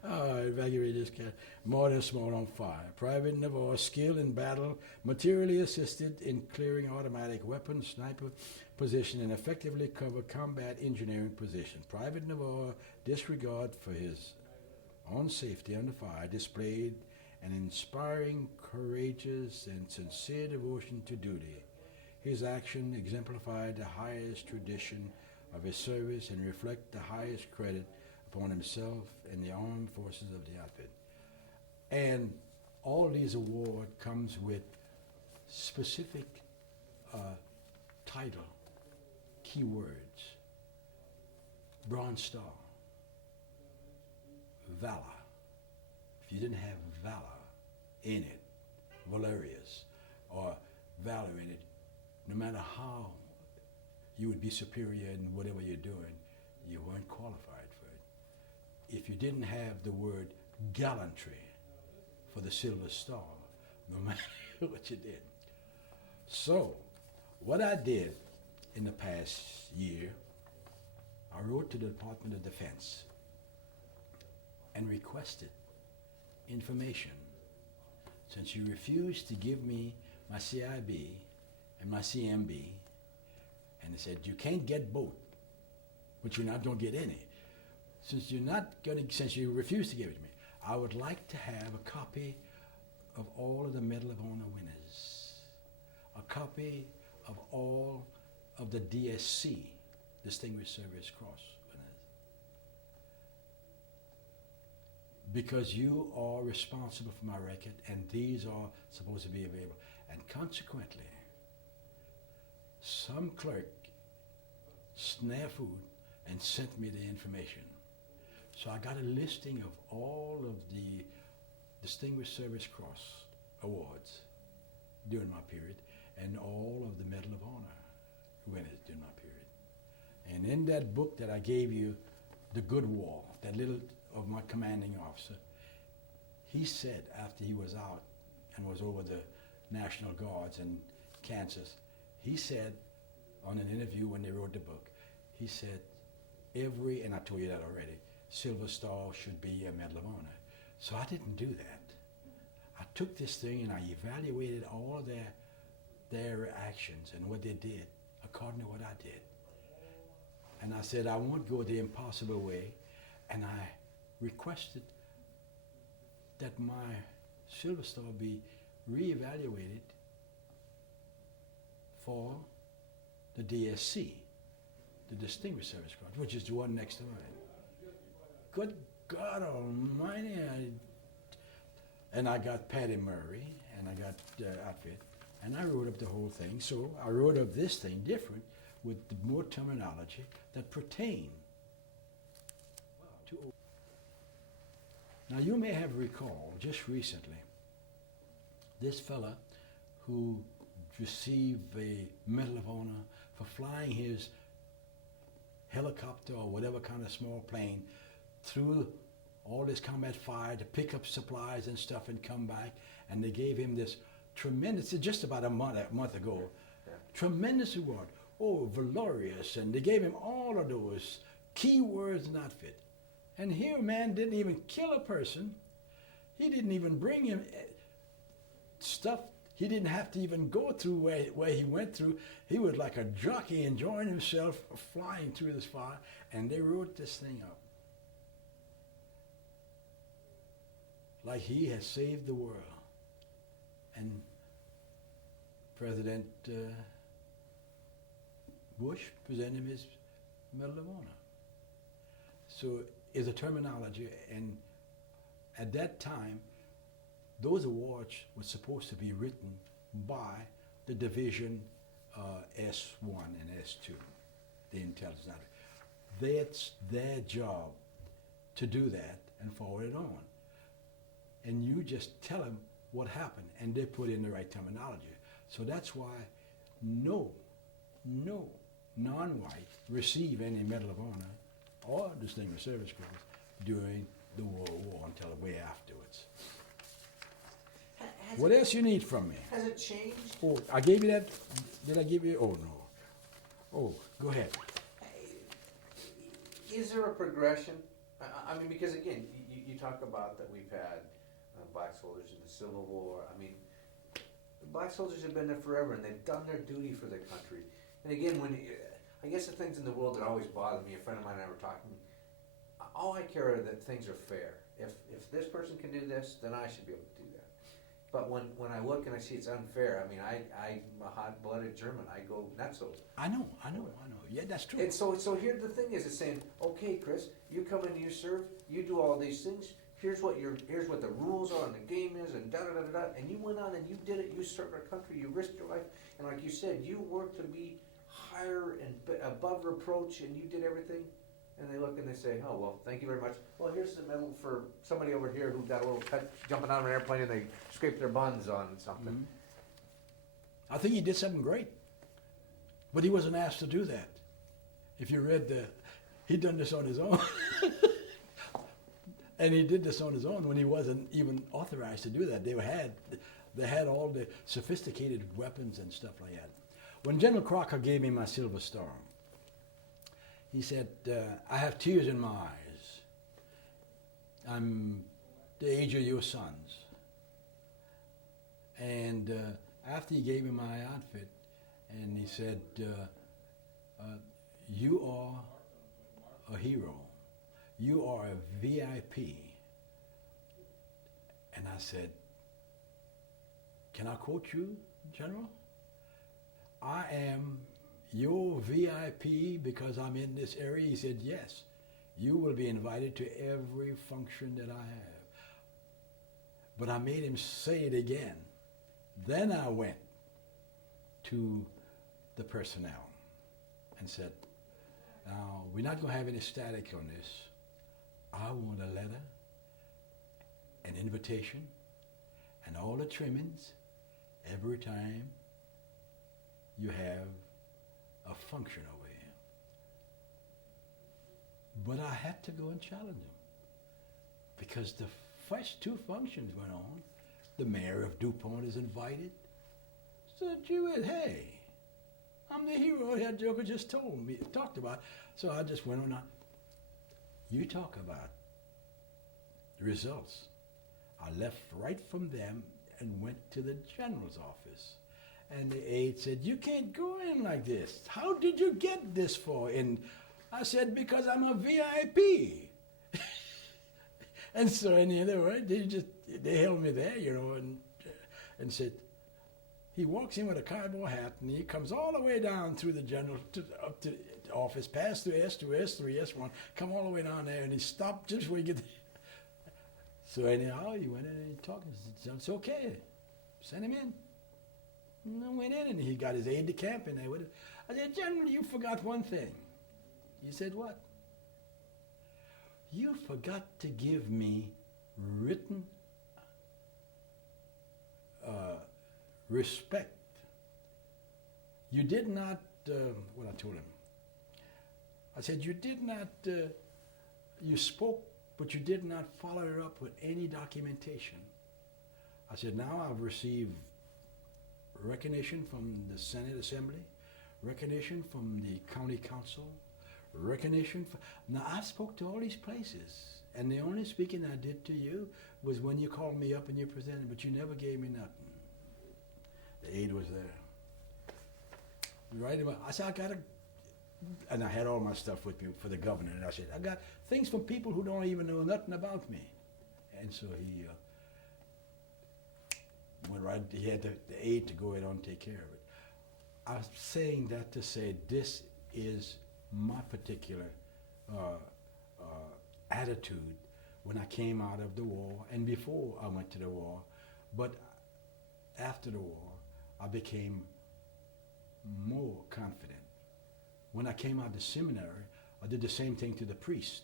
Evacuate this cat. More than small on fire. Private Navarre's skill in battle materially assisted in clearing automatic weapons, sniper position, and effectively cover combat engineering position. Private Navarre, disregard for his own safety under fire, displayed an inspiring, courageous, and sincere devotion to duty. His action exemplified the highest tradition of his service and reflect the highest credit upon himself and the armed forces of the outfit. And all these awards comes with specific title, keywords: Bronze Star, Valor. If you didn't have valor in it, valerious, or valor in it, no matter how you would be superior in whatever you're doing, you weren't qualified for it. If you didn't have the word gallantry for the Silver Star, no matter what you did. So, what I did in the past year, I wrote to the Department of Defense and requested information. Since you refused to give me my CIB and my CMB, and they said you can't get both, but you're not going to get any. Since you refuse to give it to me, I would like to have a copy of all of the Medal of Honor winners, a copy of all of the DSC, Distinguished Service Cross winners, because you are responsible for my record, and these are supposed to be available. And consequently, some clerk snafu'd and sent me the information. So I got a listing of all of the Distinguished Service Cross awards during my period, and all of the Medal of Honor winners during my period. And in that book that I gave you, The Good War, that little of my commanding officer, he said after he was out and was over the National Guards in Kansas, he said on an interview when they wrote the book, he said, and I told you that already, Silver Star should be a Medal of Honor. So I didn't do that. I took this thing and I evaluated all of their actions and what they did according to what I did. And I said, I won't go the impossible way, and I requested that my Silver Star be reevaluated for the DSC, the Distinguished Service Cross, which is the one next to mine. Good God Almighty! And I got Patty Murray, and I got outfit, and I wrote up the whole thing. So I wrote up this thing different with more terminology that pertain to. Now you may have recalled just recently this fella who received a Medal of Honor for flying his helicopter or whatever kind of small plane through all this combat fire to pick up supplies and stuff and come back, and they gave him this tremendous, just about a month ago, tremendous award. Oh, valorous, and they gave him all of those key words and outfit. And here, man didn't even kill a person. He didn't even bring him stuff. He didn't have to even go through where he went through. He was like a jockey enjoying himself flying through this fire, and they wrote this thing up. Like he has saved the world. And President Bush presented him his Medal of Honor. So is a terminology, and at that time, those awards were supposed to be written by the Division S1 and S2, the intelligence. That's their job to do that and forward it on. And you just tell them what happened, and they put in the right terminology. So that's why no non-white receive any Medal of Honor or Distinguished Service Cross during the World War until way afterwards. What else you need from me? Has it changed? Oh, I gave you that. Did I give you? Oh, no. Oh, go ahead. Is there a progression? I mean, because again, you talk about that we've had black soldiers in the Civil War. I mean, the black soldiers have been there forever, and they've done their duty for their country. And again, I guess the things in the world that always bother me, a friend of mine and I were talking, all I care are that things are fair. If this person can do this, then I should be able to do that. But when I look and I see it's unfair, I mean, I'm a hot-blooded German. I go nuts over it. I know. Yeah, that's true. And so here the thing is, it's saying, okay, Chris, you come in, you serve, you do all these things. Here's what the rules are and the game is, and da da da da. And you went on and you did it. You served our country. You risked your life, and like you said, you worked to be higher and above reproach, and you did everything. And they look and they say, oh, well, thank you very much. Well, here's the medal for somebody over here who got a little cut jumping out of an airplane and they scraped their buns on something. Mm-hmm. I think he did something great. But he wasn't asked to do that. If you read he'd done this on his own. And he did this on his own when he wasn't even authorized to do that. They had all the sophisticated weapons and stuff like that. When General Crocker gave me my Silver Star, he said, I have tears in my eyes. I'm the age of your sons. And after he gave me my outfit, and he said, you are a hero. You are a VIP. And I said, can I quote you, General? I am your VIP because I'm in this area? He said, yes. You will be invited to every function that I have. But I made him say it again. Then I went to the personnel and said, now, we're not going to have any static on this. I want a letter, an invitation, and all the trimmings every time you have a function over here. But I had to go and challenge him because the first two functions went on. The mayor of DuPont is invited. So hey, I'm the hero that Joker just talked about. So I just went on. You talk about the results. I left right from them and went to the general's office. And the aide said, you can't go in like this. How did you get this for? And I said, because I'm a VIP. And so, in the other way, they held me there, and said, He walks in with a cardboard hat, and he comes all the way down through the general, up to the office, past through S2, S3, S1, come all the way down there, and he stopped just where he get. So anyhow, he went in and he talked. He said, "It's okay. Send him in." And I went in, and he got his aide de camp in there with him. I said, "General, you forgot one thing." He said, "What?" "You forgot to give me written respect. You did not," what I told him. I said, "You did not, you spoke, but you did not follow it up with any documentation." I said, "Now I've received recognition from the Senate Assembly, recognition from the County Council, recognition from, now I spoke to all these places, and the only speaking I did to you was when you called me up and you presented, but you never gave me nothing." The aide was there. Right about, I said, "I got to," and I had all my stuff with me for the governor, and I said, "I got things from people who don't even know nothing about me." And so he went right, he had the aide to go ahead and take care of it. I was saying that to say this is my particular attitude when I came out of the war and before I went to the war, but after the war, I became more confident. When I came out of the seminary, I did the same thing to the priest.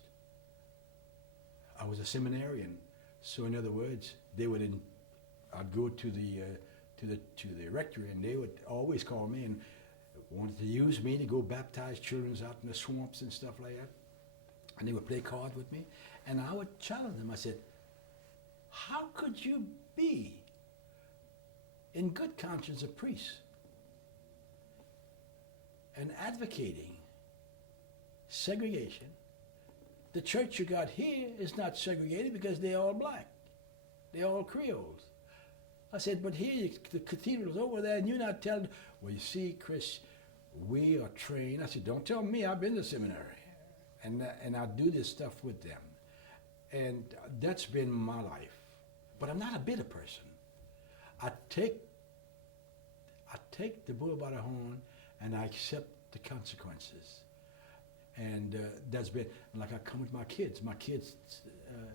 I was a seminarian, so in other words, they would, I'd go to the rectory, and they would always call me and wanted to use me to go baptize children out in the swamps and stuff like that. And they would play cards with me, and I would challenge them. I said, "How could you be in good conscience a priest and advocating segregation? The church you got here is not segregated because they're all black. They're all Creoles." I said, "But here, the cathedral's over there, and you're not telling." "Well, you see, Chris, we are trained." I said, "Don't tell me, I've been to seminary, and I do this stuff with them. And that's been my life. But I'm not a bitter person. I take the bull by the horn, and I accept the consequences." And that's been, like I come with my kids. My kids,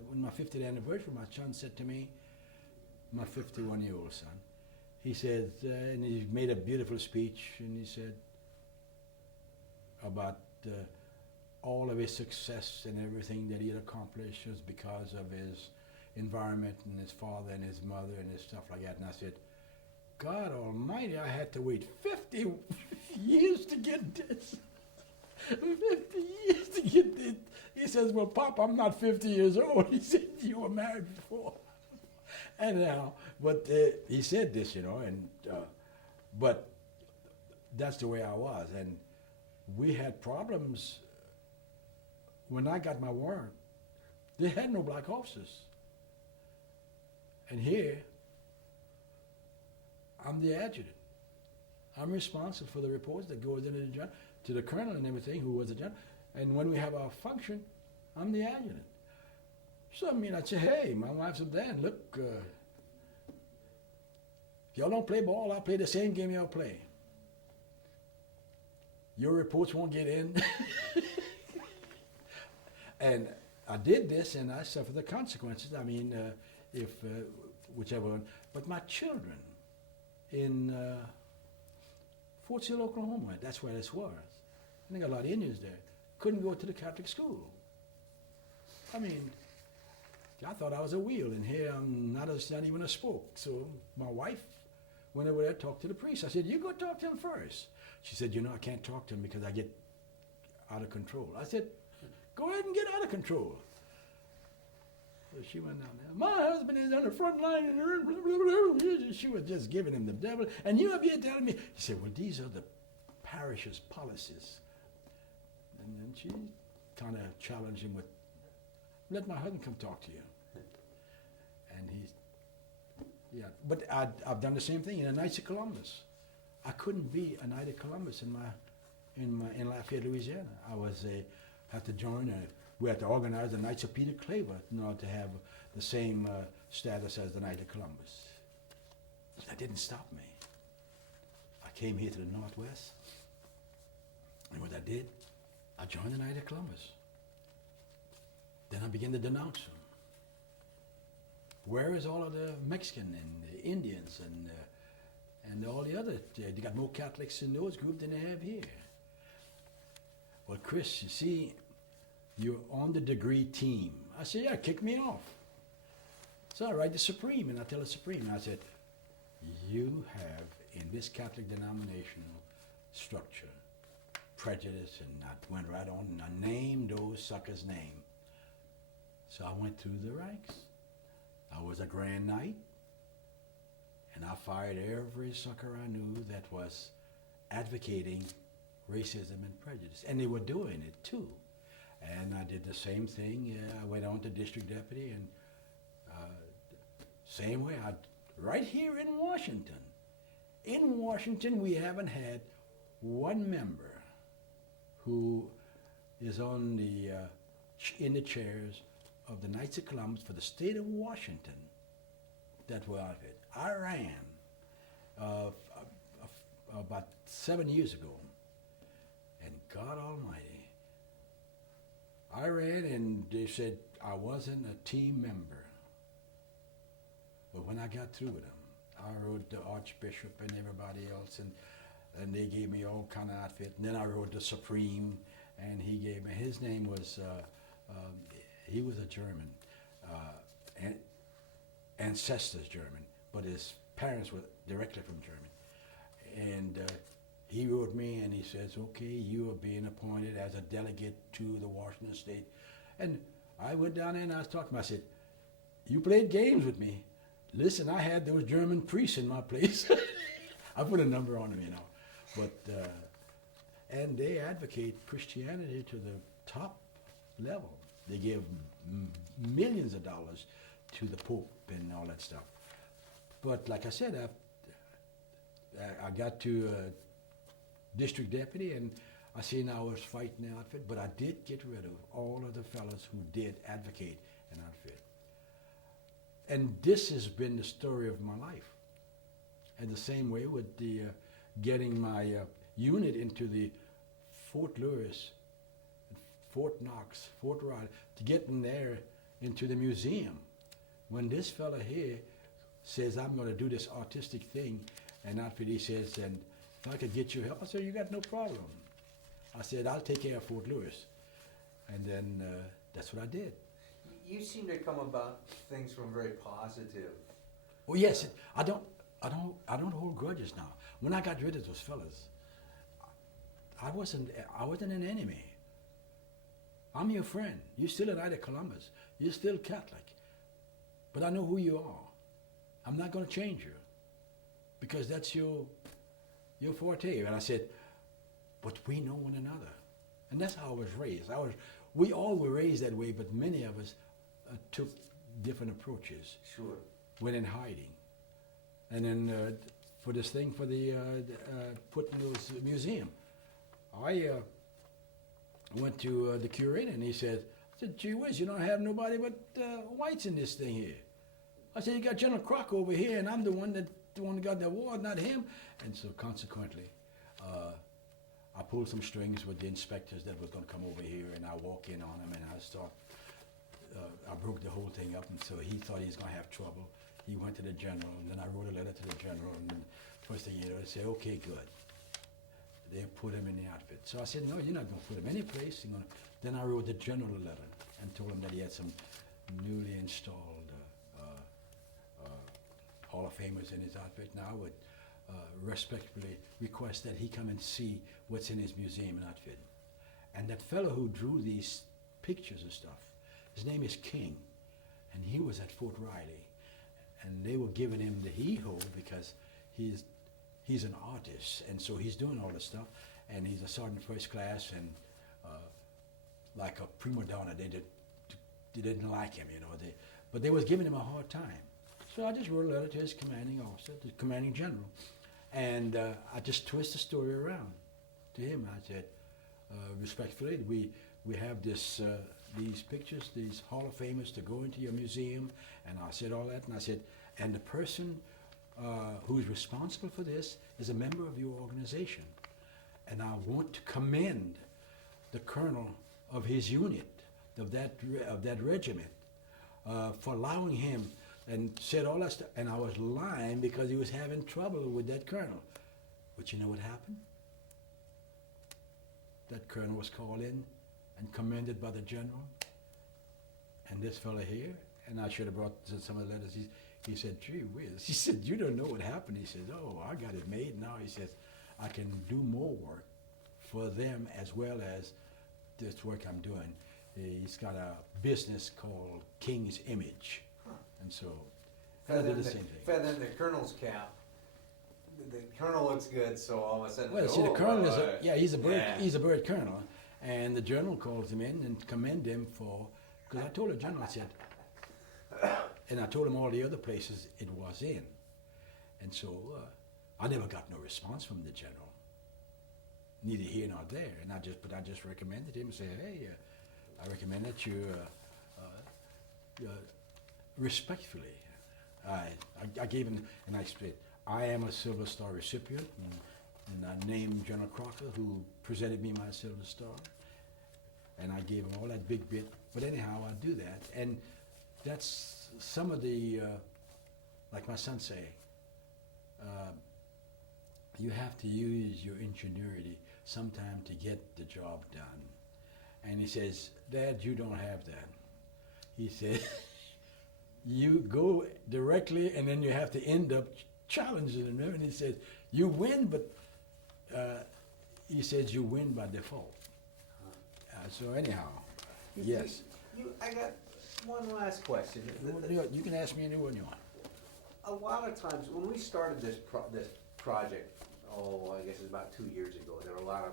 when my 50th anniversary, my son said to me, my 51-year-old son, he said, and he made a beautiful speech, and he said about all of his success and everything that he had accomplished was because of his environment and his father and his mother and his stuff like that. And I said, "God Almighty, I had to wait 50 years to get this. 50 years to get this." He says, "Well, Pop, I'm not 50 years old." He said, "You were married before." And now, but he said this, and but that's the way I was. And we had problems. When I got my warrant, they had no black officers. And here, I'm the adjutant. I'm responsible for the reports that goes into the general, to the colonel and everything, who was the general. And when we have our function, I'm the adjutant. So, I'd say, "Hey, my wife's up there, and look, if y'all don't play ball, I'll play the same game y'all play. Your reports won't get in." And I did this, and I suffered the consequences. If whichever one. But my children in Fort Sill, Oklahoma, that's where this was. I think a lot of Indians there couldn't go to the Catholic school. I thought I was a wheel, and here I'm not even a spoke. So my wife went over there, talked to the priest. I said, "You go talk to him first." She said, "I can't talk to him because I get out of control." I said, "Go ahead and get out of control." So she went down there. "My husband is on the front line," and she was just giving him the devil. "And you up here telling me?" He said, "Well, these are the parish's policies." And then she kind of challenged him with, "Let my husband come talk to you." And but I've done the same thing in the Knights of Columbus. I couldn't be a Knight of Columbus in Lafayette, Louisiana. Had to join. We had to organize the Knights of Peter Claver in order to have the same status as the Knight of Columbus. That didn't stop me. came here to the Northwest, and what I did, I joined the Knights of Columbus. Then I began to denounce them. Where is all of the Mexican and the Indians and all the other? They got more Catholics in those groups than they have here. Well, Chris, you see, you're on the degree team. I said, yeah, kick me off. So I write the Supreme, and I tell the Supreme, I said, you have in this Catholic denominational structure prejudice, and I went right on and I named those suckers' name. So I went through the ranks. I was a Grand Knight, and I fired every sucker I knew that was advocating racism and prejudice, and they were doing it too. And I did the same thing. I went on to district deputy, and same way. Right here in Washington. In Washington, we haven't had one member who is on the in the chairs of the Knights of Columbus for the state of Washington that were out of it. I ran about 7 years ago, and God Almighty, I ran and they said I wasn't a team member. But when I got through with them, I wrote the Archbishop and everybody else, and they gave me all kind of outfit. And then I wrote the Supreme, and he gave me, his name was, he was a German, ancestors German, but his parents were directly from Germany. And he wrote me and he says, okay, you are being appointed as a delegate to the Washington State. And I went down there and I was talking to him. I said, you played games with me. Listen, I had those German priests in my place. I put a number on them, you know. But, and they advocate Christianity to the top level. They give millions of dollars to the Pope and all that stuff. But like I said, I got to district deputy, and I seen I was fighting the outfit, but I did get rid of all of the fellas who did advocate an outfit. And this has been the story of my life. And the same way with the getting my unit into the Fort Lewis, Fort Knox, Fort Riley, to get in there into the museum. When this fella here says, I'm going to do this artistic thing, and outfit, he says, and if I could get you help, I said, you got no problem. I said, I'll take care of Fort Lewis. And then that's what I did. You seem to come about things from very positive. Oh yes, I don't hold grudges now. When I got rid of those fellas, I wasn't an enemy. I'm your friend. You're still a Knight of Columbus. You're still Catholic. But I know who you are. I'm not going to change you because that's your forte. And I said, but we know one another. And that's how I was raised. We all were raised that way, but many of us took different approaches. Sure. Went in hiding. And then for this thing, for the putting those museum, I went to the curator and he said, gee whiz, you don't have nobody but whites in this thing here. I said, you got General Crocker over here, and I'm the one that got the award, not him. And so consequently, I pulled some strings with the inspectors that was going to come over here, and I walk in on them, and I broke the whole thing up, and so he thought he was going to have trouble. He went to the general, and then I wrote a letter to the general, and then first thing you know, they said, okay, good. They put him in the outfit. So I said, no, you're not going to put him any place. Then I wrote the general a letter and told him that he had some newly installed Hall of Famers in his outfit. Now I would respectfully request that he come and see what's in his museum and outfit. And that fellow who drew these pictures and stuff, his name is King, and he was at Fort Riley. And they were giving him the hee-ho because he's an artist, and so he's doing all this stuff, and he's a sergeant first class, and like a prima donna, they didn't like him, you know. But they was giving him a hard time. So I just wrote a letter to his commanding officer, the commanding general, and I just twist the story around to him. I said, respectfully, we have these pictures, these Hall of Famers to go into your museum, and I said all that, and I said, and the person who's responsible for this is a member of your organization. And I want to commend the colonel of his unit, of that regiment, for allowing him, and said all that stuff. And I was lying because he was having trouble with that colonel. But you know what happened? That colonel was called in and commended by the general. And this fella here, and I should have brought some of the letters. He said, gee whiz. He said, you don't know what happened. He said, oh, I got it made now. He says, I can do more work for them as well as this work I'm doing. He's got a business called King's Image. Huh. And so, I Feather did in the the, same thing. feather in the colonel's cap. The colonel looks good, so all of a sudden. Well, see, the colonel is he's a bird, yeah. he's a bird colonel, and the general calls him in and commend him for, because I told the general, I said, and I told him all the other places it was in, and so I never got no response from the general, neither here nor there, and I just recommended him and said, hey, I recommend that you respectfully, I gave him, and I said, I am a Silver Star recipient, and I named General Crocker, who presented me my Silver Star, and I gave him all that big bit. But anyhow, I do that, and that's some of the, like my son say, you have to use your ingenuity sometime to get the job done. And he says, Dad, you don't have that. He said, you go directly, and then you have to end up challenging him. And he says, you win, but he says you win by default. So anyhow, yes. I got one last question. You can ask me anyone you want. A lot of times, when we started this project, I guess it's about 2 years ago, there were a lot of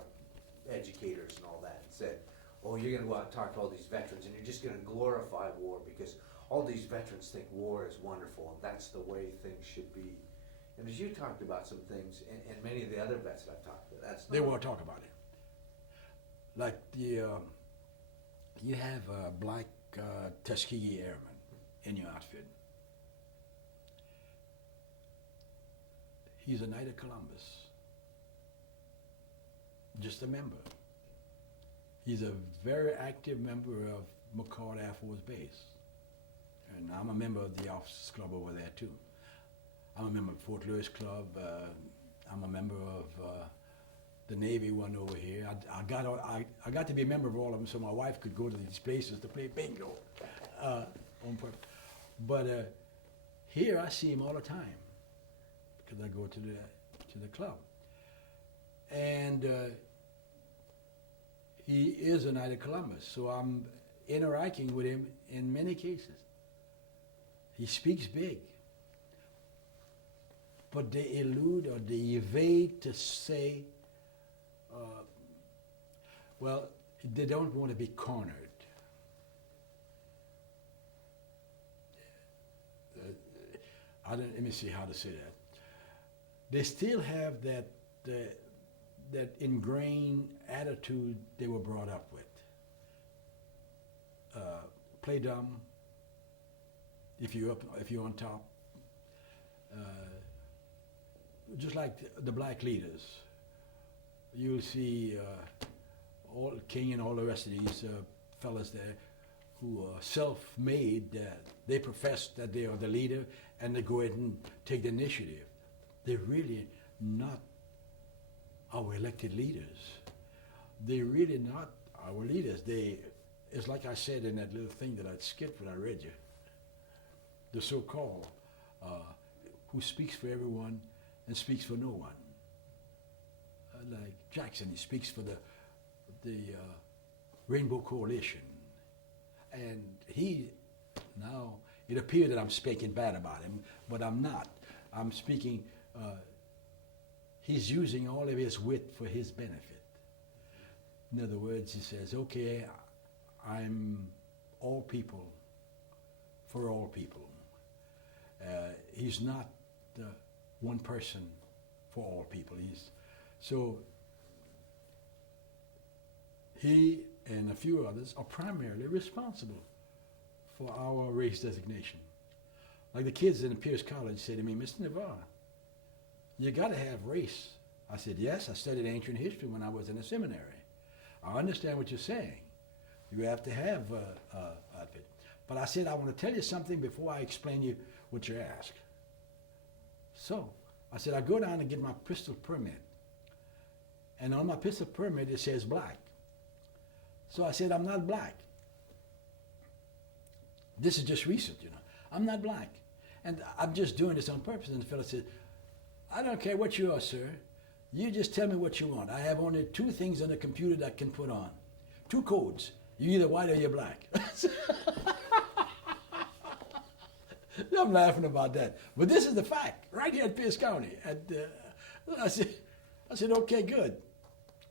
educators and all that, and said, oh, you're gonna go out and talk to all these veterans, and you're just gonna glorify war, because all these veterans think war is wonderful, and that's the way things should be. And as you talked about some things, and many of the other vets that I've talked to, that's not. They won't talk about it. Like you have a black Tuskegee Airman in your outfit. He's a Knight of Columbus. Just a member. He's a very active member of McCord Air Force Base. And I'm a member of the Officers Club over there too. I'm a member of Fort Lewis Club. I'm a member of the Navy one over here. I got to be a member of all of them so my wife could go to these places to play bingo on purpose. But here I see him all the time because I go to the club. And he is a Knight of Columbus, so I'm interacting with him in many cases. He speaks big, but they elude or they evade to say, well, they don't want to be cornered. Let me see how to say that. They still have that ingrained attitude they were brought up with. Play dumb. If you're on top. Just like the black leaders, you'll see all King and all the rest of these fellas there who are self-made. They profess that they are the leader, and they go ahead and take the initiative. They're really not our elected leaders. They're really not our leaders. It's like I said in that little thing that I skipped when I read you. The so-called who speaks for everyone and speaks for no one. Like Jackson, he speaks for the Rainbow Coalition. And now, it appears that I'm speaking bad about him, but I'm not. I'm speaking, he's using all of his wit for his benefit. In other words, he says, okay, I'm all people for all people. He's not one person for all people. So he and a few others are primarily responsible for our race designation. Like the kids in Pierce College say to me, Mr. Navarre, you got to have race. I said, yes, I studied ancient history when I was in the seminary. I understand what you're saying. You have to have outfit. But I said, I want to tell you something before I explain you what you ask. So I said, I go down and get my pistol permit. And on my pistol permit, it says black. So I said, I'm not black. This is just recent, you know. I'm not black. And I'm just doing this on purpose. And the fellow said, I don't care what you are, sir. You just tell me what you want. I have only 2 things on the computer that I can put on. 2 codes. You're either white or you're black. I'm laughing about that. But this is the fact, right here at Pierce County. And I said, okay, good.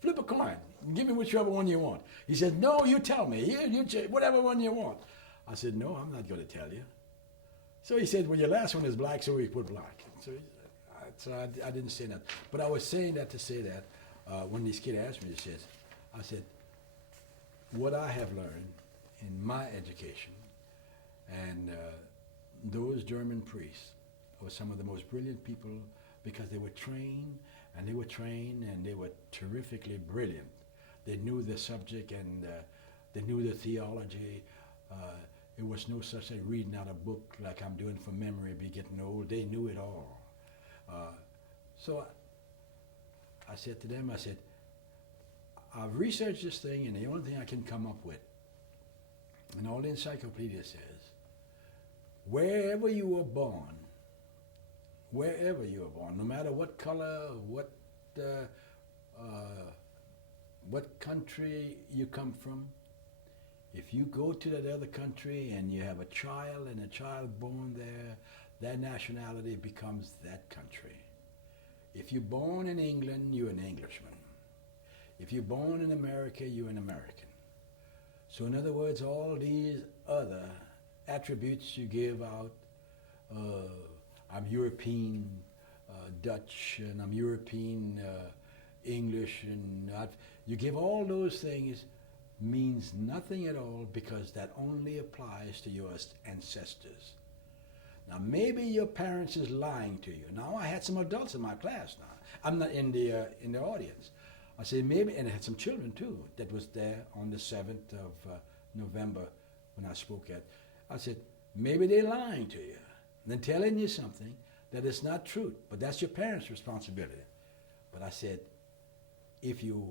Flip a coin. Give me whichever one you want. He said, no, you tell me. You whatever one you want. I said, no, I'm not going to tell you. So he said, well, your last one is black, so we put black. So I didn't say that. But I was saying that to say that when this kid asked me, I said, what I have learned in my education, and those German priests were some of the most brilliant people because they were trained, and they were terrifically brilliant. They knew the subject, and they knew the theology. It was no such thing reading out a book like I'm doing from memory, be getting old. They knew it all. So I said to them, I said, I've researched this thing, and the only thing I can come up with, and all the encyclopedia says, wherever you were born, no matter what color, what country you come from, if you go to that other country and you have a child and a child born there, that nationality becomes that country. If you're born in England, you're an Englishman. If you're born in America, you're an American. So in other words, all these other attributes you give out, I'm European Dutch, and I'm European English, and you give all those things, means nothing at all, because that only applies to your ancestors. Now, maybe your parents is lying to you. Now, I had some adults in my class now. I'm not in the audience. I said maybe, and I had some children too that was there on the 7th of November when I spoke at. I said, maybe they're lying to you. They're telling you something that is not true, but that's your parents' responsibility. But I said, if you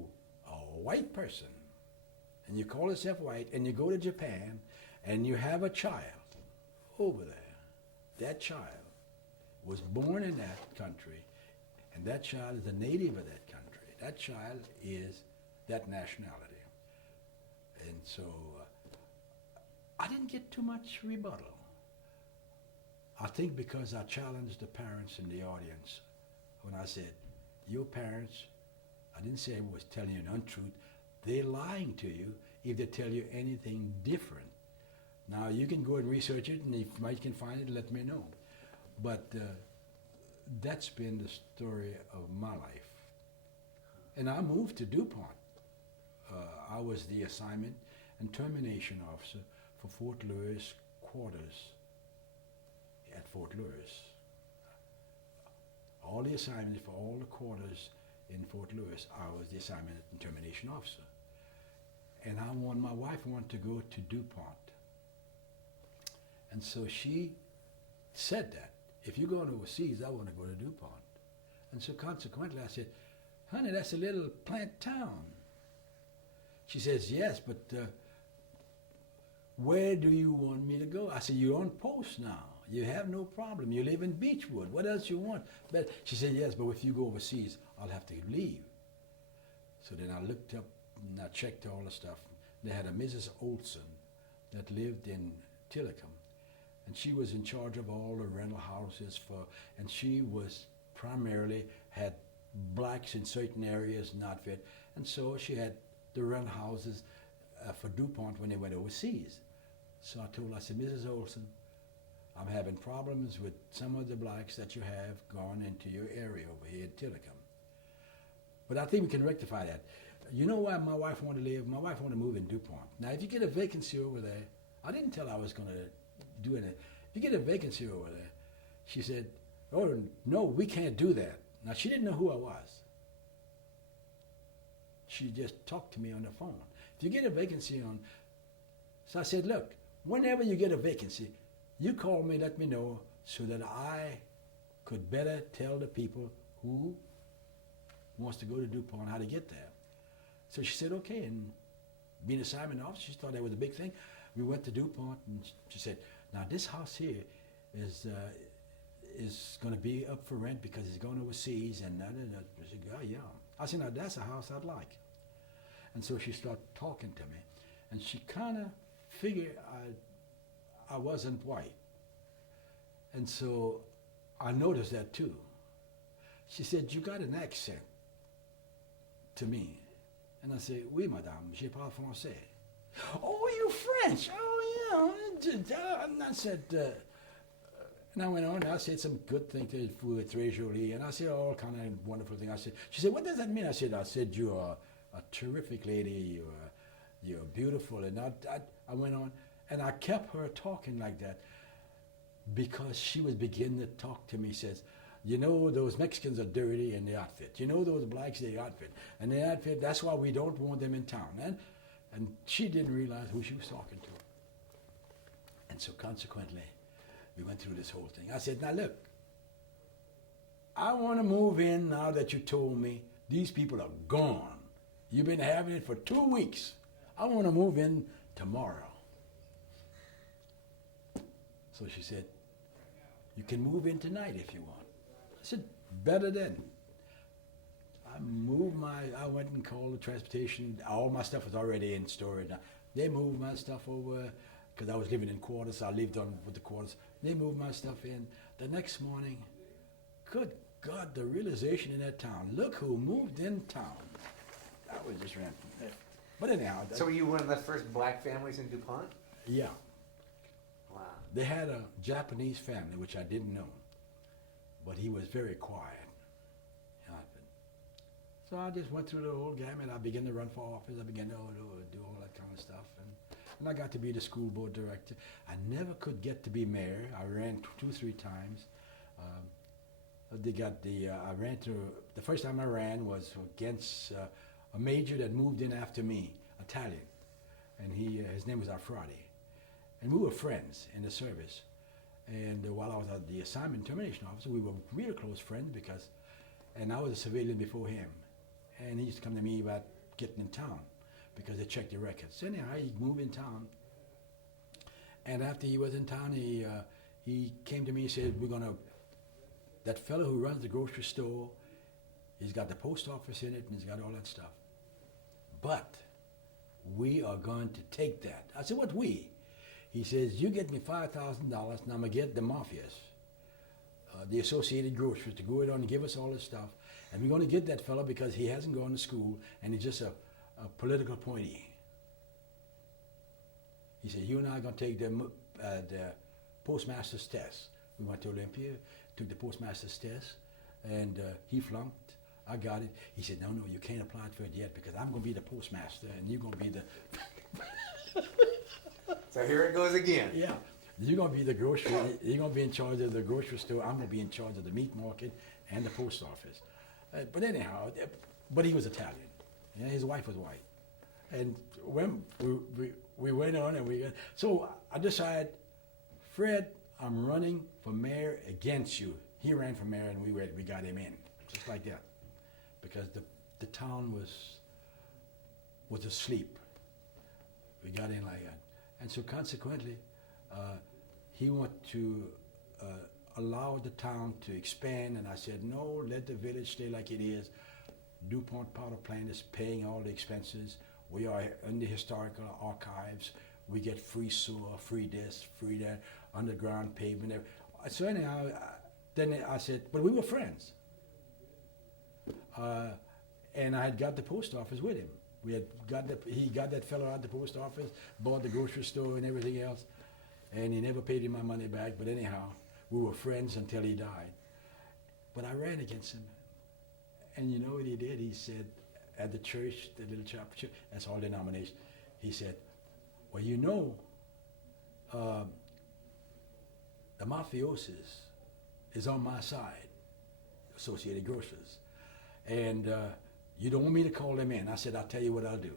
are a white person, and you call yourself white, and you go to Japan, and you have a child over there, that child was born in that country, and that child is a native of that country. That child is that nationality. And so I didn't get too much rebuttal. I think because I challenged the parents in the audience when I said, your parents, I didn't say I was telling you an untruth, they're lying to you if they tell you anything different. Now, you can go and research it, and if you can find it, let me know. But that's been the story of my life. And I moved to DuPont. I was the assignment and termination officer for Fort Lewis quarters at Fort Lewis. All the assignments for all the quarters in Fort Lewis, I was the assignment and termination officer. And my wife wanted to go to DuPont. And so she said that, if you're going overseas, I want to go to DuPont. And so consequently, I said, honey, that's a little plant town. She says, yes, but where do you want me to go? I said, you're on post now. You have no problem. You live in Beechwood. What else you want? But she said, yes, but if you go overseas, I'll have to leave. So then I looked up and I checked all the stuff. They had a Mrs. Olson that lived in Tillicum, and she was in charge of all the rental houses and she was primarily had blacks in certain areas not fit, and so she had the rental houses for DuPont when they went overseas. So I told her, I said, Mrs. Olson, I'm having problems with some of the blacks that you have gone into your area over here in Tillicum. But I think we can rectify that. You know why my wife wanted to live? My wife wanted to move in DuPont. Now, if you get a vacancy over there, I didn't tell her I was going to do anything. If you get a vacancy over there, she said, oh, no, we can't do that. Now, she didn't know who I was. She just talked to me on the phone. If you get a vacancy on, so I said, look, whenever you get a vacancy, you call me, let me know, so that I could better tell the people who wants to go to DuPont how to get there. So she said, okay, and being assignment officer, she thought that was a big thing. We went to DuPont, and she said, now this house here is going to be up for rent because it's going overseas, and I said, oh, yeah. I said, now that's a house I'd like. And so she started talking to me, and she kind of figured I wasn't white. And so I noticed that too. She said, you got an accent to me. And I said, oui, madame, je parle français. Oh, you French? Oh, yeah. And I said, and I went on, and I said some good things to for très jolie, and I said all kind of wonderful things. I said, she said, what does that mean? I said, you are a terrific lady, you're beautiful. And I went on, and I kept her talking like that because she was beginning to talk to me, says, you know, those Mexicans are dirty in the outfit. You know, those blacks, they outfit. And the outfit, that's why we don't want them in town. And she didn't realize who she was talking to. And so consequently, we went through this whole thing. I said, now look, I want to move in now that you told me these people are gone. You've been having it for 2 weeks. I want to move in tomorrow. So she said, you can move in tonight if you want. I said, better then. I went and called the transportation. All my stuff was already in storage. They moved my stuff over because I was living in quarters. So I lived on with the quarters. They moved my stuff in. The next morning, good God, the realization in that town. Look who moved in town. That was just random. But anyhow. So were you one of the first black families in DuPont? Yeah. Wow. They had a Japanese family, which I didn't know. But he was very quiet. So I just went through the whole gamut. I began to run for office. I began to do all that kind of stuff. And I got to be the school board director. I never could get to be mayor. I ran 2-3 times. I ran to, the first time I ran was against a major that moved in after me, Italian. And his name was Alfradi. And we were friends in the service. And while I was at the assignment termination officer, we were real close friends and I was a civilian before him. And he used to come to me about getting in town because they checked the records. So anyhow, he moved in town. And after he was in town, he came to me and said, that fellow who runs the grocery store, he's got the post office in it and he's got all that stuff. But we are going to take that. I said, what we? He says, you get me $5,000 and I'm going to get the mafias, the Associated Grocers, to go ahead and give us all this stuff. And we're going to get that fellow because he hasn't gone to school and he's just a political appointee. He said, you and I are going to take the postmaster's test. We went to Olympia, took the postmaster's test, and he flunked. I got it. He said, no, you can't apply for it yet because I'm going to be the postmaster and you're going to be the... So here it goes again. Yeah. You're going to be the grocery, you're going to be in charge of the grocery store. I'm going to be in charge of the meat market and the post office. But anyhow, but he was Italian. Yeah, his wife was white. And when we went on and so I decided, Fred, I'm running for mayor against you. He ran for mayor and we got him in, just like that. Because the town was asleep. We got in like that. And so consequently, he wanted to allow the town to expand, and I said, no, let the village stay like it is. DuPont Power Plant is paying all the expenses. We are in the historical archives. We get free sewer, free this, free that, underground pavement. So anyhow, then I said, but we were friends. And I had got the post office with him. He got that fellow out the post office, bought the grocery store and everything else, and he never paid him my money back. But anyhow, we were friends until he died. But I ran against him. And you know what he did? He said, at the church, the little chapel, that's all denomination, he said, well, you know, the mafiosis is on my side. Associated Grocers. And you don't want me to call them in. I said, I'll tell you what I'll do.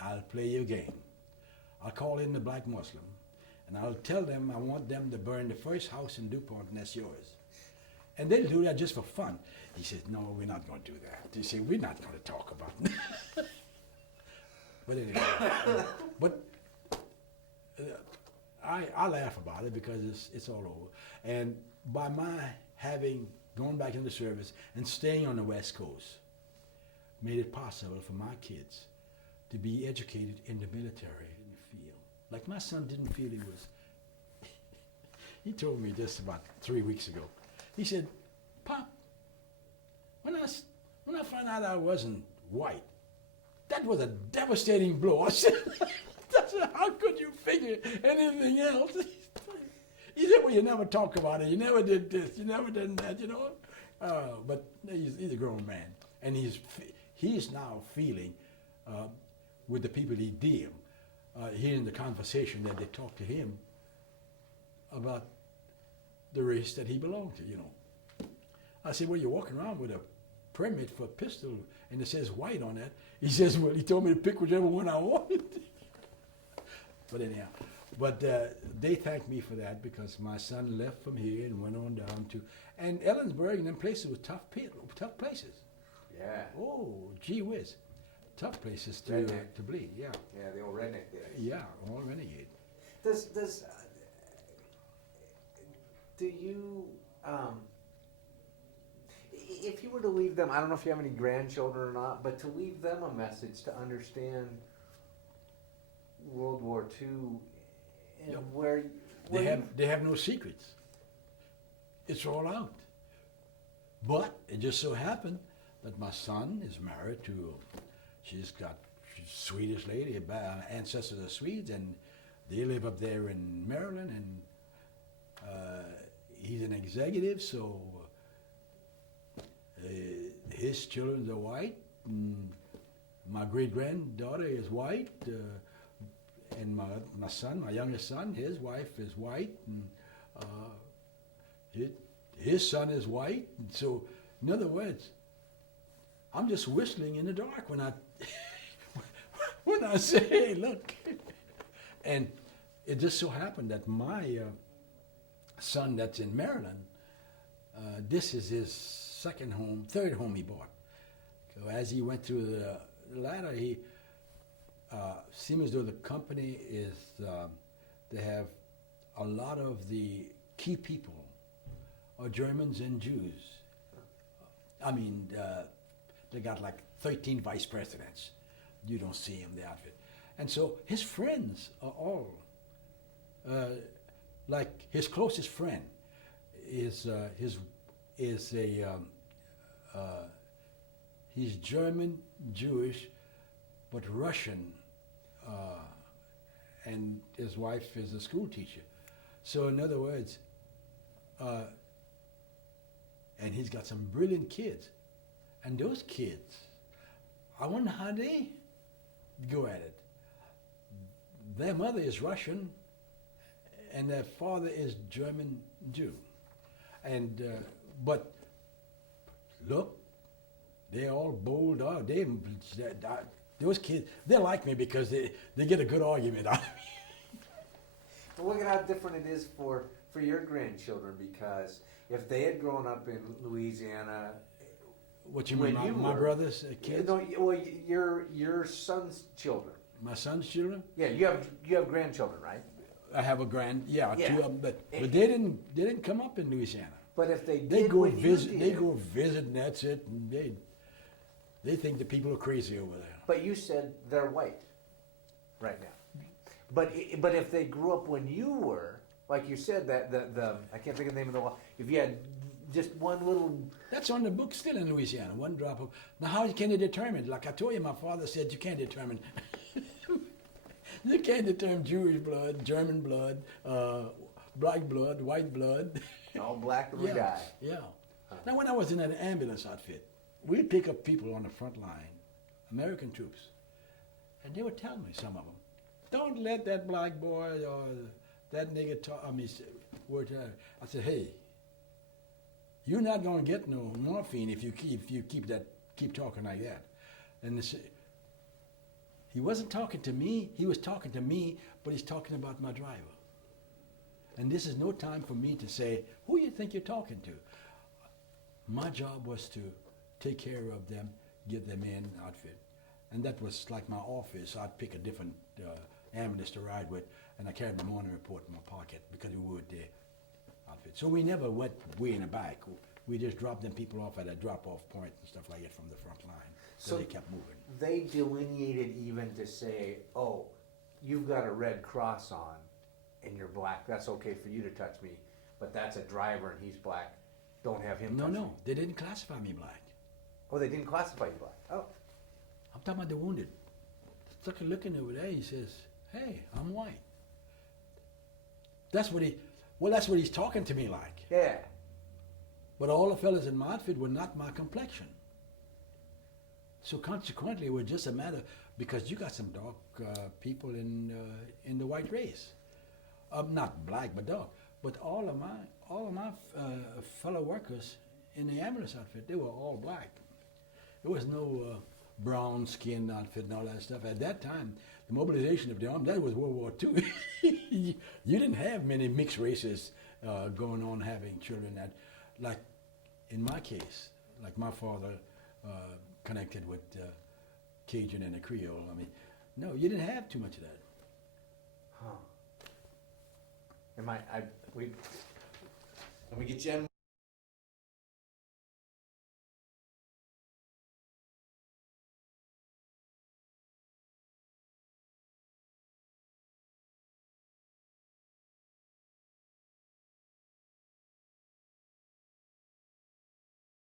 I'll play your game. I'll call in the black Muslim, and I'll tell them I want them to burn the first house in DuPont, and that's yours. And they'll do that just for fun. He said, no, we're not going to do that. He said, we're not going to talk about it. But anyway, I laugh about it because it's all over. And by my having gone back into service and staying on the West Coast, made it possible for my kids to be educated in the military, in the field. Like my son didn't feel he was. He told me this about 3 weeks ago. He said, Pop, when I found out I wasn't white, that was a devastating blow. I said, how could you figure anything else? He said, well, you never talk about it. You never did this. You never did that, you know. But he's a grown man. And he's now feeling, with the people he deal, hearing the conversation that they talk to him about the race that he belonged to, you know. I said, well, you're walking around with a permit for a pistol and it says white on that. He says, well, he told me to pick whichever one I wanted. But anyhow, they thanked me for that because my son left from here and went on down to, and Ellensburg and them places were tough places. Yeah. Oh, gee whiz. Tough places to bleed, yeah. Yeah, the old redneck days. Yeah, all renegade. Do you, if you were to leave them, I don't know if you have any grandchildren or not, but to leave them a message to understand World War II and Yep. where They have no secrets. It's all out. But it just so happened that my son is married to, she's a Swedish lady, ancestors are Swedes, and they live up there in Maryland, and he's an executive, so his children are white. My great-granddaughter is white, and my son, my youngest son, his wife is white, and his son is white. And so, in other words, I'm just whistling in the dark when I when I say, hey, look. And it just so happened that my son that's in Maryland, this is his third home he bought. So as he went through the ladder, he seems as though the company is, they have a lot of the key people are Germans and Jews. I mean, they got like 13 vice presidents. You don't see him, the outfit. And so his friends are all, like his closest friend is he's German, Jewish, but Russian, and his wife is a school teacher. So in other words, and he's got some brilliant kids. And those kids, I wonder how they go at it. Their mother is Russian, and their father is German Jew. And but look, they're all bold out. Those kids, they like me because they get a good argument out of me. But look at how different it is for your grandchildren, because if they had grown up in Louisiana. What you mean, my brother's kids? No, well, your son's children. My son's children? Yeah, you have grandchildren, right? I have a two of them, but they didn't come up in Louisiana. But if they They did go what visit. you They did, go visit, and that's it. And they think the people are crazy over there. but you said they're white, right now. But if they grew up when you were, like you said, that the I can't think of the name of the law. If you had just one little. That's on the book still in Louisiana. One drop of. Now, how can you determine? Like I told you, my father said you can't determine. You can't determine Jewish blood, German blood, black blood, white blood. All black of a guy. Yeah. Now, when I was in an ambulance outfit, we'd pick up people on the front line, American troops, and they would tell me, some of them, don't let that black boy or that nigga talk. I said, hey, You're not gonna get no morphine if you keep talking like that. And he wasn't talking to me. He was talking to me, but he's talking about my driver. And this is no time for me to say, who you think you're talking to? My job was to take care of them, get them in outfit. And that was like my office. I'd pick a different ambulance to ride with, and I carried my morning report in my pocket because we were there outfit. So we never went way in the back. We just dropped them people off at a drop-off point and stuff like that from the front line. So they kept moving. They delineated even to say, oh, you've got a red cross on and you're black. That's okay for you to touch me, but that's a driver and he's black. Don't have him touch me. No, they didn't classify me black. Oh, they didn't classify you black. Oh. I'm talking about the wounded. Stuck looking over there, he says, hey, I'm white. That's what he's talking to me like. Yeah. But all the fellas in my outfit were not my complexion. So consequently, it was just a matter, because you got some dark people in the white race. Not black, but dark. But all of my fellow workers in the ambulance outfit, they were all black. There was no brown skin outfit and all that stuff. At that time, the mobilization of the army, that was World War II. You didn't have many mixed races going on having children that, like in my case, like my father connected with Cajun and the Creole. I mean, no, you didn't have too much of that. Huh. Let me get you